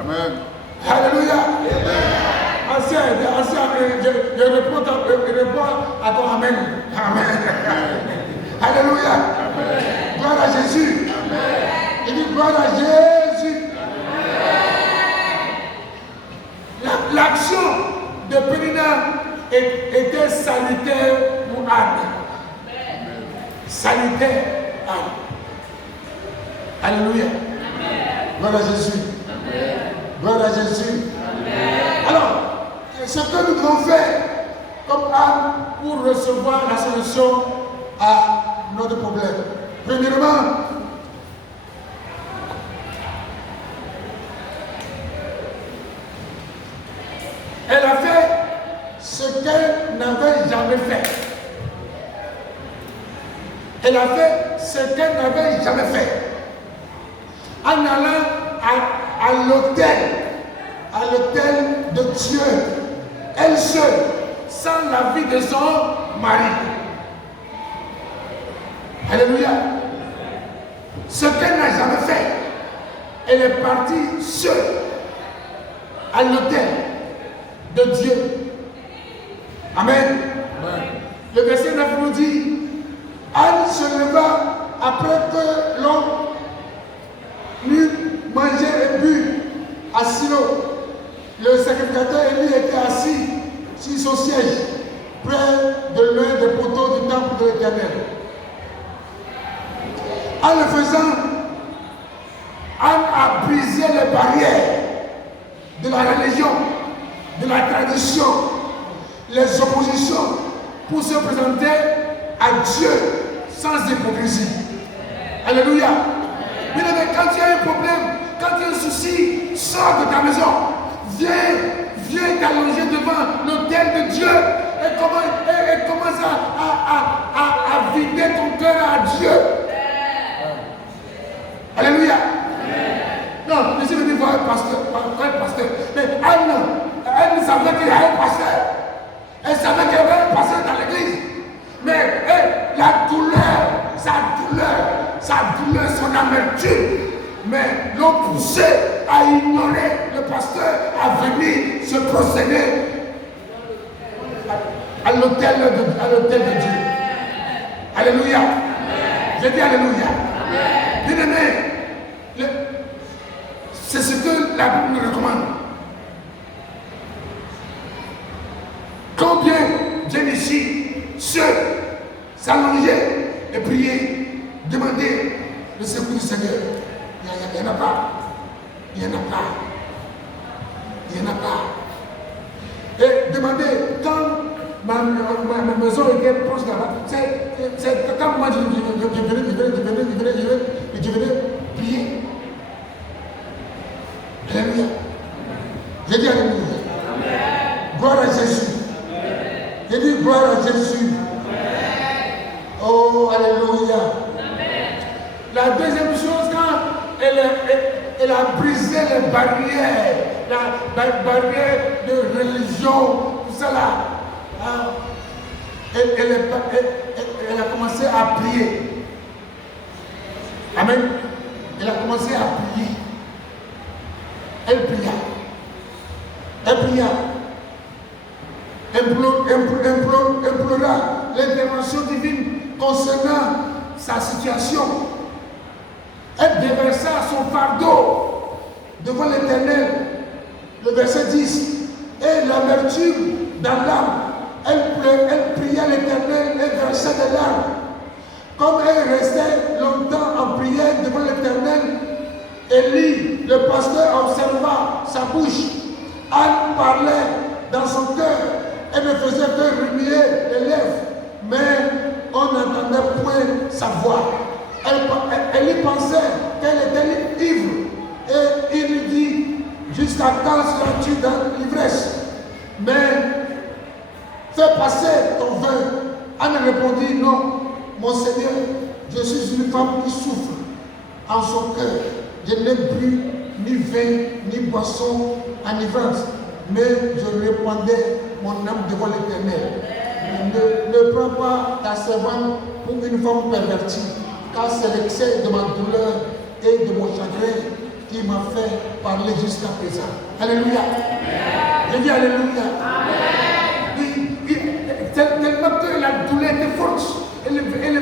Amen. Alléluia. Ancien, je réponds à ton Amen. Amen. Alléluia. Gloire à Jésus. Il dit gloire à Jésus. L'action de Pénina était salutaire pour Anne. Salutaire Anne. Alléluia. Gloire à Jésus. Gloire à Jésus. Alors, ce que nous devons faire comme Anne pour recevoir la solution à notre problème. Premièrement, elle a fait ce qu'elle n'avait jamais fait. Elle a fait ce qu'elle n'avait jamais fait. En allant à l'autel de Dieu, elle seule, sans l'avis de son mari. Alléluia. Ce qu'elle n'a jamais fait, elle est partie seule à l'autel de Dieu. Amen. Le verset 9 nous dit, Anne se leva après que l'homme eut mangé et bu à Silo. Le sacrificateur Élie était assis sur son siège, près de l'un des poteaux du temple de l'Éternel. En le faisant, Anne a brisé les barrières de la religion, de la tradition, les oppositions, pour se présenter à Dieu sans hypocrisie. Alléluia. Mais quand tu as un problème, quand tu as un souci, sors de ta maison. Viens t'allonger devant l'autel de Dieu et commence à vider ton cœur à Dieu. Alléluia. Non, je suis venu voir un pasteur. Mais elle savait qu'il y avait un pasteur. Elle savait qu'il y avait un pasteur dans l'église. Mais la douleur, sa douleur, son amertume, mais l'ont poussé à ignorer le pasteur, à venir se procéder à l'autel de Dieu. Alléluia. Je dis Alléluia. Bien aimé, c'est ce que la Bible nous recommande. Combien viennent ici, ceux, s'allonger et prier, demander le secours du Seigneur? Il n'y en a pas. Il n'y en a pas. Il n'y en a pas. Et demandez, quand ma maison était proche là-bas, c'est quand moi je venais prier. Alléluia. Je dis Alléluia. Gloire à Jésus. Je dis gloire à Jésus. Oh, Alléluia. La deuxième chose, quand elle a brisé les barrières, la barrière de religion, tout ça là, elle a commencé à prier. Amen. Elle a commencé à prier. Elle pria. Elle pria. Implora l'intervention divine concernant sa situation. Elle déversa son fardeau devant l'Éternel. Le verset 10. Et l'amertume dans l'âme, elle pria l'Éternel et versait des larmes. Comme elle restait longtemps en prière devant l'Éternel, Élie, le pasteur, observa sa bouche. Anne parlait dans son cœur. Elle ne faisait que remuer les lèvres, mais on n'entendait point sa voix. Elle y pensait qu'elle était ivre. Et il lui dit, jusqu'à quand seras-tu dans l'ivresse? Mais fais passer ton vin. Anne répondit, non, mon Seigneur, je suis une femme qui souffre en son cœur. Je n'ai plus ni vin, ni boisson enivrante, mais je répandais mon âme devant l'Éternel. Ne prends pas ta servante pour une femme pervertie, car c'est l'excès de ma douleur et de mon chagrin qui m'a fait parler jusqu'à présent. Alléluia. Je dis Alléluia. Tellement que la douleur était forte. Elle est venue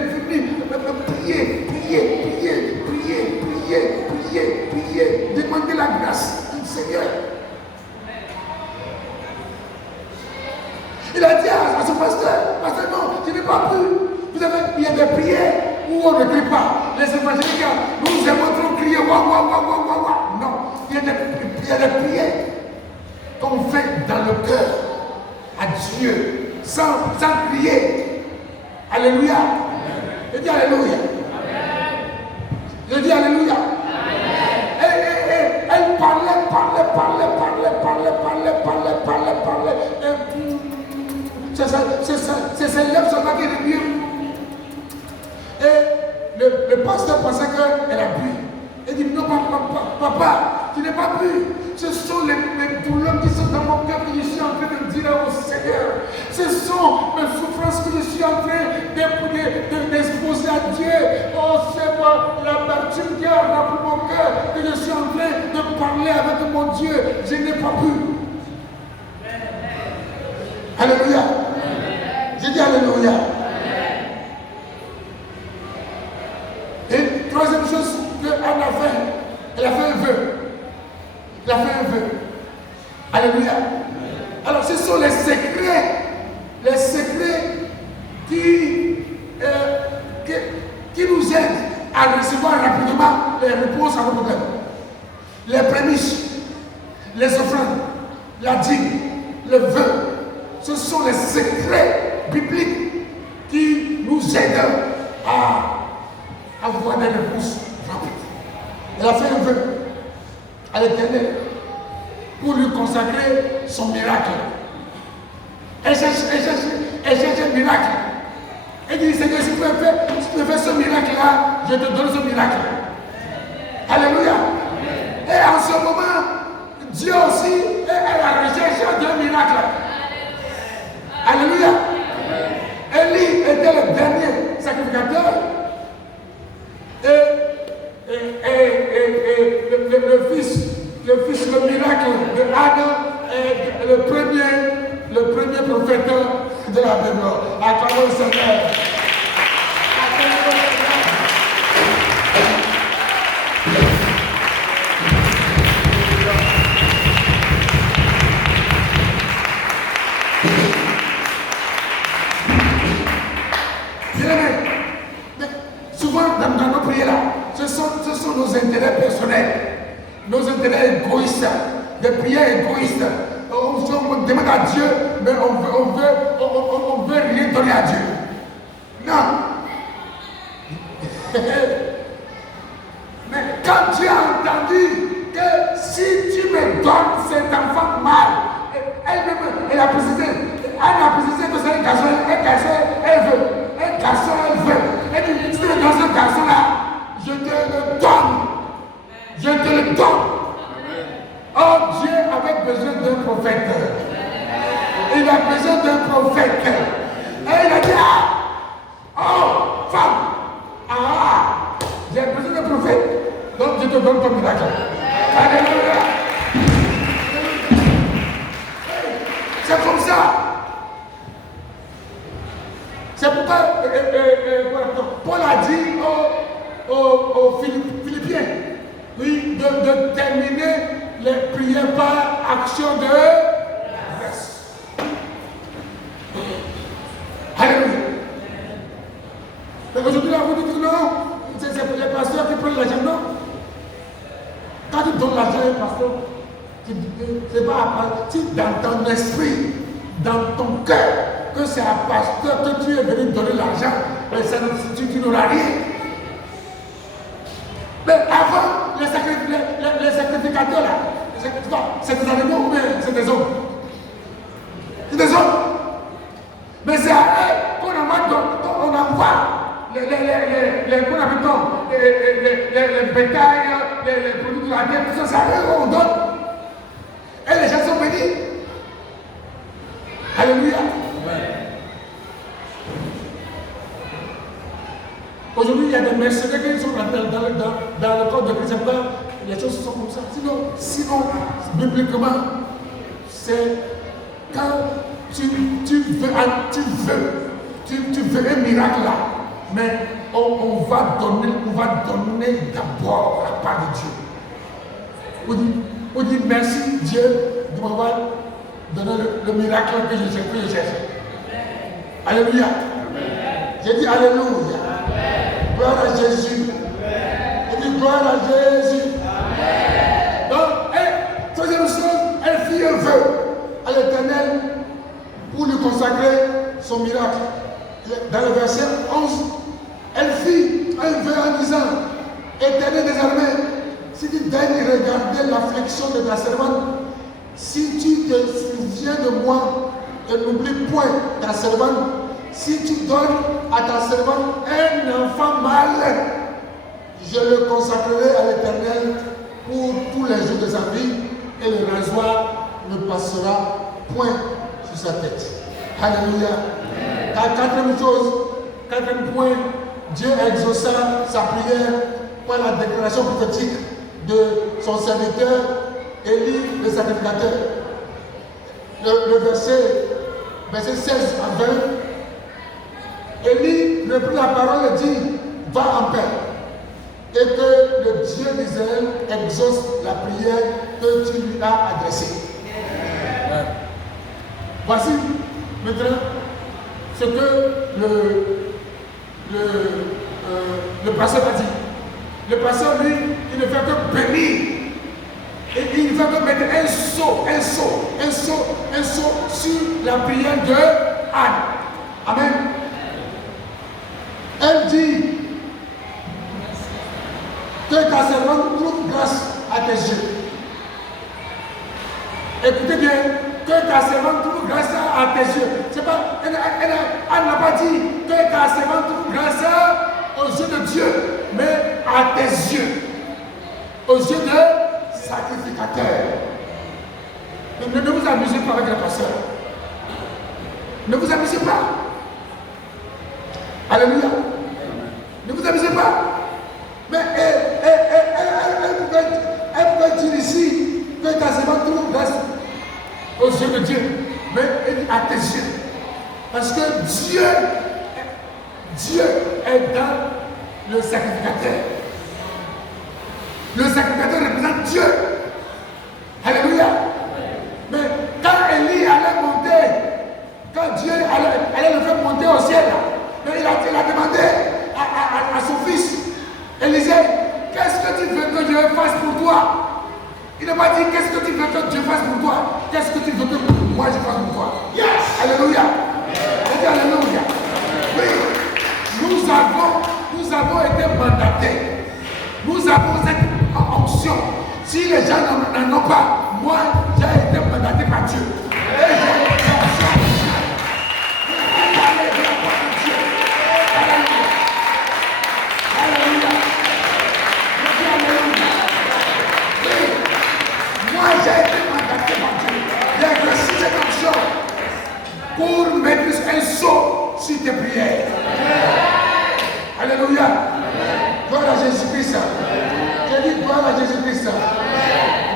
prier, demander la grâce du Seigneur. Il a dit à son pasteur, non, je n'ai pas pu. Il y a des prières où on ne crie pas. Les évangéliques, nous aimons trop crier, waouh. Non, il y a des prières qu'on fait dans le cœur à Dieu, sans crier. Alléluia. Je dis Alléluia. Je dis Alléluia. Elle parlait. C'est ses lèvres seulement qui remuent. Et le pasteur pensait qu'elle a bu. Il dit non, papa, tu n'es pas bu. Ce sont les douleurs qui sont dans mon cœur que je suis en train de dire au Seigneur. Ce sont mes souffrances que je suis en train d'exposer à Dieu. Oh, c'est l'amertume qui a rempli mon cœur que je suis en train de parler avec mon Dieu. Je n'ai pas bu. Alléluia. J'ai dit Alléluia. Et troisième chose qu'elle a fait, elle a fait un vœu. Elle a fait un vœu. Alléluia. Alors ce sont les secrets qui nous aident à recevoir rapidement les réponses à nos problèmes. Les prémices, les offrandes, la dîme, le vœu. Ce sont les secrets bibliques qui nous aident à avoir des réponses rapides. Elle a fait un vœu à l'Éternel pour lui consacrer son miracle. Elle cherche un miracle. Elle dit, Seigneur, si tu veux faire ce miracle-là, je te donne ce miracle. Alléluia. Et en ce moment, Dieu aussi est à la recherche d'un miracle. Alléluia. Élie était le dernier sacrificateur. Et le miracle de Adam est le premier prophète de la Bible. Acclamons le Seigneur. Souvent dans nos prières là, ce sont nos intérêts personnels, nos intérêts égoïstes, des prières égoïstes. On demande à Dieu, mais on veut rien donner à Dieu. Non. Mais quand Dieu a entendu que si tu me donnes cet enfant mâle, elle a précisé que c'est un garçon, elle veut. Un garçon, elle veut. Elle dit, si tu me donnes ce garçon-là, je te le donne. Je te le donne. Oh, Dieu avait besoin d'un prophète. Il a besoin d'un prophète. Et il a dit, oh, femme, j'ai besoin d'un prophète. Donc je te donne ton miracle. Alléluia. C'est comme ça. C'est pourquoi Paul a dit aux Philippiens, oui, de terminer les prières par action de grâce. Alléluia. Mais aujourd'hui, là, vous dites que non, c'est les pasteurs qui prennent l'argent, non. Quand tu donnes l'argent à un pasteur, c'est pas si dans ton esprit, dans ton cœur, que c'est un pasteur que tu es venu donner l'argent, mais tu n'auras rien. Mais avant, les sacrificateurs là, c'est des animaux ou bien c'est des hommes? C'est des hommes. Mais c'est à eux qu'on envoie les bétails, les produits de la terre, tout ça, c'est à eux qu'on donne. Et les gens sont bénis. Alléluia. Aujourd'hui, il y a des mercenaires qui sont dans le corps de Christ. Les choses sont comme ça. Sinon, bibliquement, c'est quand tu veux un miracle là, mais on va donner d'abord la part de Dieu. On dit merci Dieu de m'avoir donné le miracle que je cherche. Alléluia. J'ai dit Alléluia. Gloire à Jésus. J'ai dit gloire à Jésus. Donc, troisième chose, elle fit un vœu à l'Éternel pour lui consacrer son miracle. Dans le verset 11, elle fit un vœu en disant, Éternel des armées, si tu daignes regarder l'affliction de ta servante, si tu te souviens de moi et n'oublie point ta servante, si tu donnes à ta servante un enfant mâle, je le consacrerai à l'Éternel pour tous les jours de sa vie et le rasoir ne passera point sur sa tête. Alléluia. Quatrième point, Dieu exauça sa prière par la déclaration prophétique de son serviteur Élie le sacrificateur. Le verset 16 à 20, Élie reprit la parole et dit, va en paix, et que le Dieu d'Israël exauce la prière que tu lui as adressée. Voici maintenant ce que le pasteur a dit. Le pasteur, lui, il ne fait que bénir. Et il ne fait que mettre un saut sur la prière de Anne. Amen. Elle dit que ta servante trouve grâce à tes yeux. Écoutez bien, que ta servante trouve grâce à tes yeux. C'est pas, elle n'a pas dit que ta servante trouve grâce aux yeux de Dieu, mais à tes yeux, aux yeux de sacrificateur. Ne vous amusez pas avec le pasteur. Ne vous amusez pas. Alléluia. Ne vous amusez pas. Mais elle peut dire ici que ta servante trouve grâce aux yeux de Dieu, mais elle dit à tes yeux. Parce que Dieu est dans le sacrificateur. Le sacrificateur représente Dieu. Alléluia. Mais quand Élie allait monter, quand Dieu allait le faire monter au ciel, mais il a demandé à son fils, Élisée, qu'est-ce que tu veux que Dieu fasse pour toi? Il n'a pas dit qu'est-ce que tu veux que Dieu fasse pour toi? Qu'est-ce que tu veux que moi je fasse pour toi? Yes! Alléluia. Alléluia. Oui, nous avons été mandatés. Nous avons cette onction. Si les gens n'en ont pas, moi j'ai été mandaté par Dieu. Et j'ai été onction. Allez, de la part de Dieu. Alléluia. Alléluia. Alléluia. Oui. Moi j'ai été mandaté par Dieu. J'ai reçu cette onction pour mettre un saut sur tes prières. Alléluia. Gloire à Jésus-Christ. J'ai dit gloire à Jésus-Christ.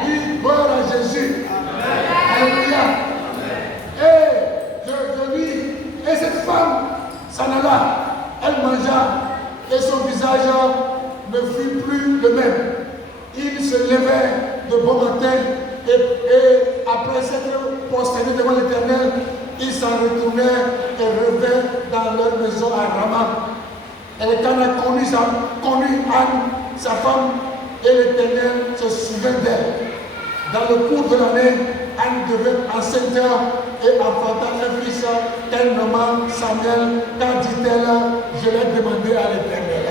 Oui, gloire à Jésus. Alléluia. Et je dis, et cette femme s'en alla, elle mangea et son visage ne fut plus le même. Il se levait de bon matin et après s'être prosterné devant l'Éternel, ils s'en retournèrent et revinrent dans leur maison à Rama. Et quand elle a connu Anne, sa femme, et l'Éternel se souvint d'elle. Dans le cours de l'année, Anne devint enceinte et enfanta un fils qu'elle nomma Samuel. Quand dit-elle, je l'ai demandé à l'Éternel.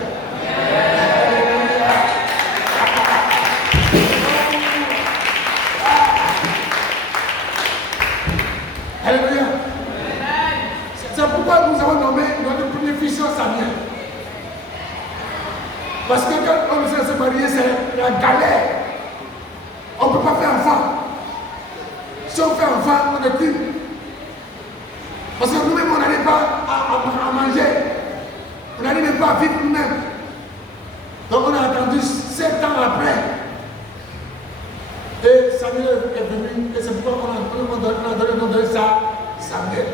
Alléluia. C'est pourquoi nous avons nommé notre premier fils Samuel. Parce que quand on essaie de se marier, c'est la galère. On ne peut pas faire enfant. Si on fait enfant, on est plus. Parce que nous-mêmes, on n'arrive pas à manger. On n'arrive même pas à vivre nous-mêmes. Donc on a attendu 7 ans après. Et Samuel est venu. Et c'est pourquoi on a donné le nom de ça, Samuel.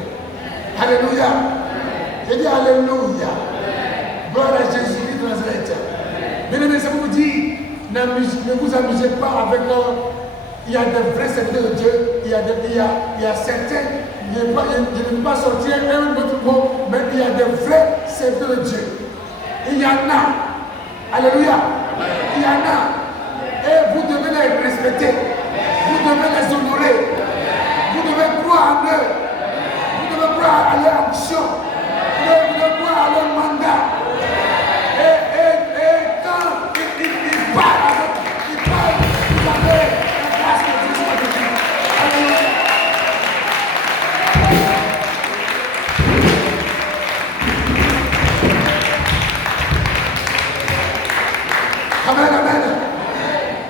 Alléluia. J'ai dit Alléluia. Gloire à Jésus-Christ de Nazareth. Bien-aimés, ça vous dit, ne vous amusez pas avec il y a des vrais serviteurs de Dieu, il y a certains, je ne vais pas sortir un autre mot, mais il y a des vrais serviteurs de Dieu. Il y en a. Alléluia. Il y en a. Et vous devez les respecter. Vous devez les honorer. Vous devez croire en eux. Vous devez croire à leur action. Vous devez croire à leur mandat. Et quand ils parlent, vous avez la grâce de Dieu sur votre vie. Alléluia. Amen, amen.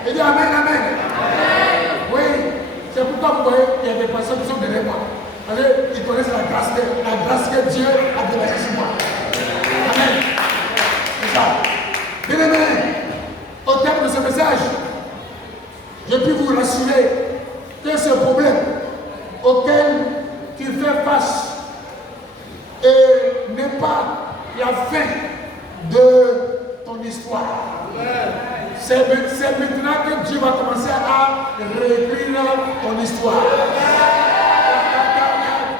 Il dit amen, amen. Oui, c'est pourquoi vous voyez, il y a des personnes qui sont derrière moi. Ils connaissent la grâce que Dieu a déversée sur moi. Amen. C'est ça. Bien aimé, au terme de ce message, je puis vous rassurer que ce problème auquel tu fais face n'est pas la fin de ton histoire. C'est maintenant que Dieu va commencer à réécrire ton histoire.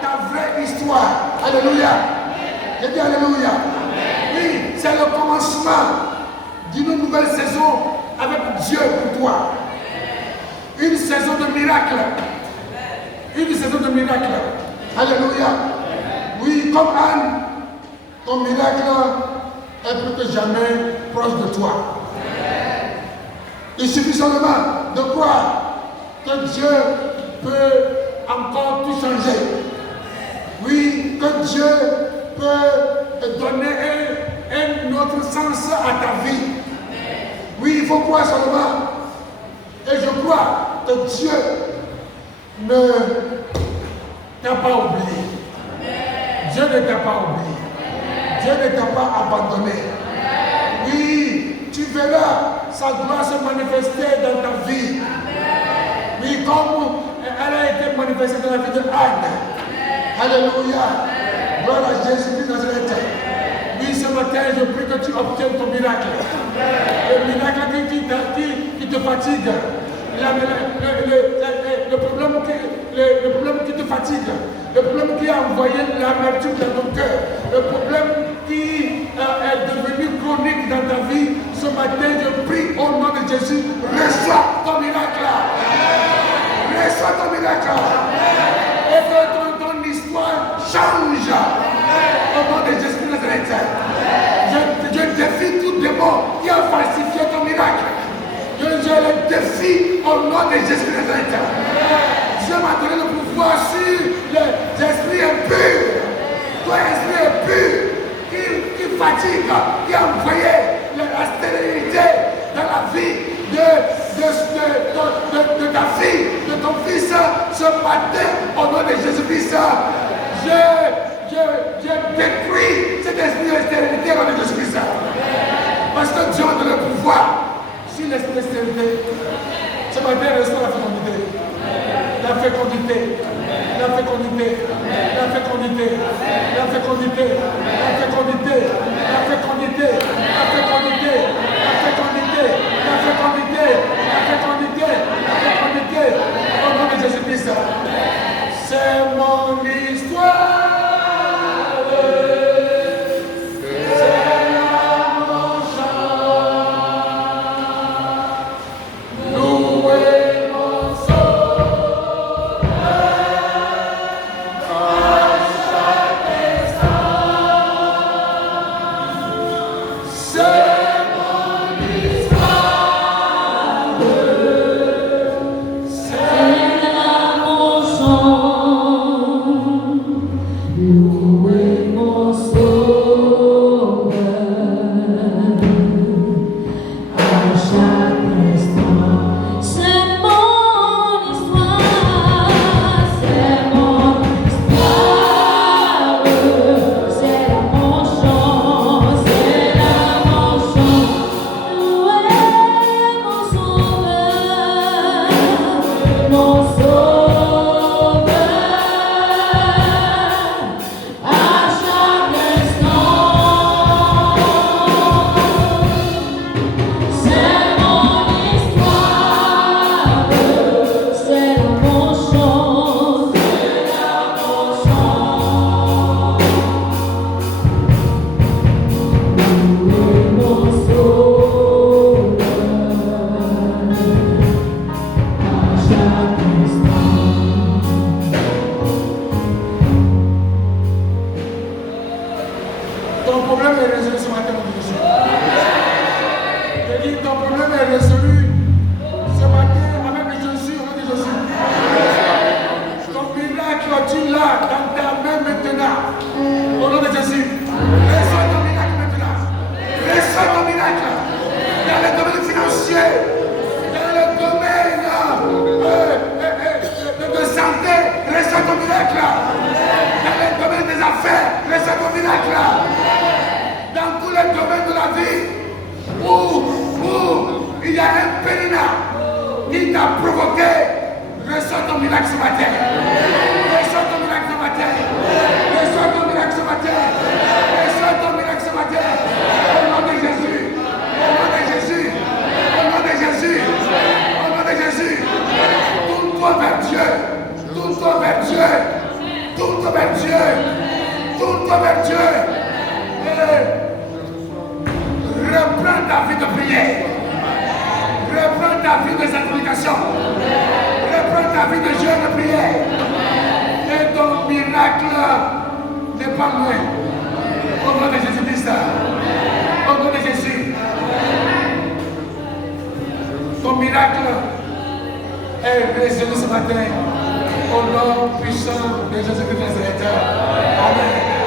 Ta vraie histoire. Alléluia. J'ai dit Alléluia. Oui, c'est le commencement d'une nouvelle saison avec Dieu pour toi. Une saison de miracle. Une saison de miracle. Alléluia. Oui, comme Anne, ton miracle est plus que jamais proche de toi. Il suffit seulement de croire que Dieu peut encore tout changer. Oui, que Dieu peut donner un autre sens à ta vie. Oui, il faut croire seulement. Et je crois que Dieu ne t'a pas oublié. Dieu ne t'a pas oublié. Dieu ne t'a pas abandonné. Oui, tu verras sa gloire se manifester dans ta vie. Oui, comme elle a été manifestée dans la vie de Anne. Alléluia. Gloire à Jésus-Christ de Nazareth. Oui, ce matin, je prie que tu obtiennes ton miracle. Le miracle qui te fatigue. Le problème qui te fatigue. Le problème qui a envoyé l'amertume dans ton cœur. Le problème qui est devenu chronique dans ta vie. Ce matin, je prie au nom de Jésus. Reçois ton miracle. Reçois ton miracle. Et que ton histoire change. Au nom de Jésus de Nazareth. Je défie tout démon qui a falsifié ton miracle. Je le défie au nom de Jésus de Nazareth. Dieu m'a donné le pouvoir sur les esprits impurs. Toi, esprit impur qui fatigue, qui a envoyé la stérilité dans la vie de ta fille, de ton fils. Ce matin, au nom de Jésus-Christ, je détruis cet esprit de stérilité au nom de Jésus-Christ. Parce que Dieu a donné le pouvoir sur l'esprit de stérilité. Ce matin, reçois la fécondité. La fécondité. La fécondité. La fécondité. La fécondité. La fécondité. La fécondité. La fécondité. La fécondité. La fécondité. La fécondité. La fécondité. Au nom de Jésus-Christ. C'est mon histoire. problème est résolu ce matin, mon Dieu. Je dis, ton problème est résolu ce matin, avec Jésus, avec Jésus. Ton miracle, tu l'as dans ta main maintenant. Au nom de Jésus. Reçois ton miracle maintenant. Reçois ton miracle. Dans le domaine financier, dans le domaine de santé, reçois ton miracle. Dans le domaine des affaires, reçois ton miracle. Dans tous les domaines de la vie où il y a un périnat qui t'a provoqué, reçois ton miracle ce matin. Reçois ton miracle ce matin. Reçois ton miracle ce matin. Reçois ton miracle ce matin. Au nom de Jésus. Au nom de Jésus. Au nom de Jésus. Au nom de Jésus. Tourne-toi vers Dieu. Tourne-toi vers Dieu. Tourne-toi vers Dieu. Tourne-toi vers Dieu. Reprends ta vie de prière. Reprends ta vie de sanctification. Reprends ta vie de jeûne de prière. Et ton miracle n'est pas loin. Au nom de Jésus-Christ. Au nom de Jésus. Ton miracle est résolu ce matin. Au nom puissant de Jésus-Christ. Amen.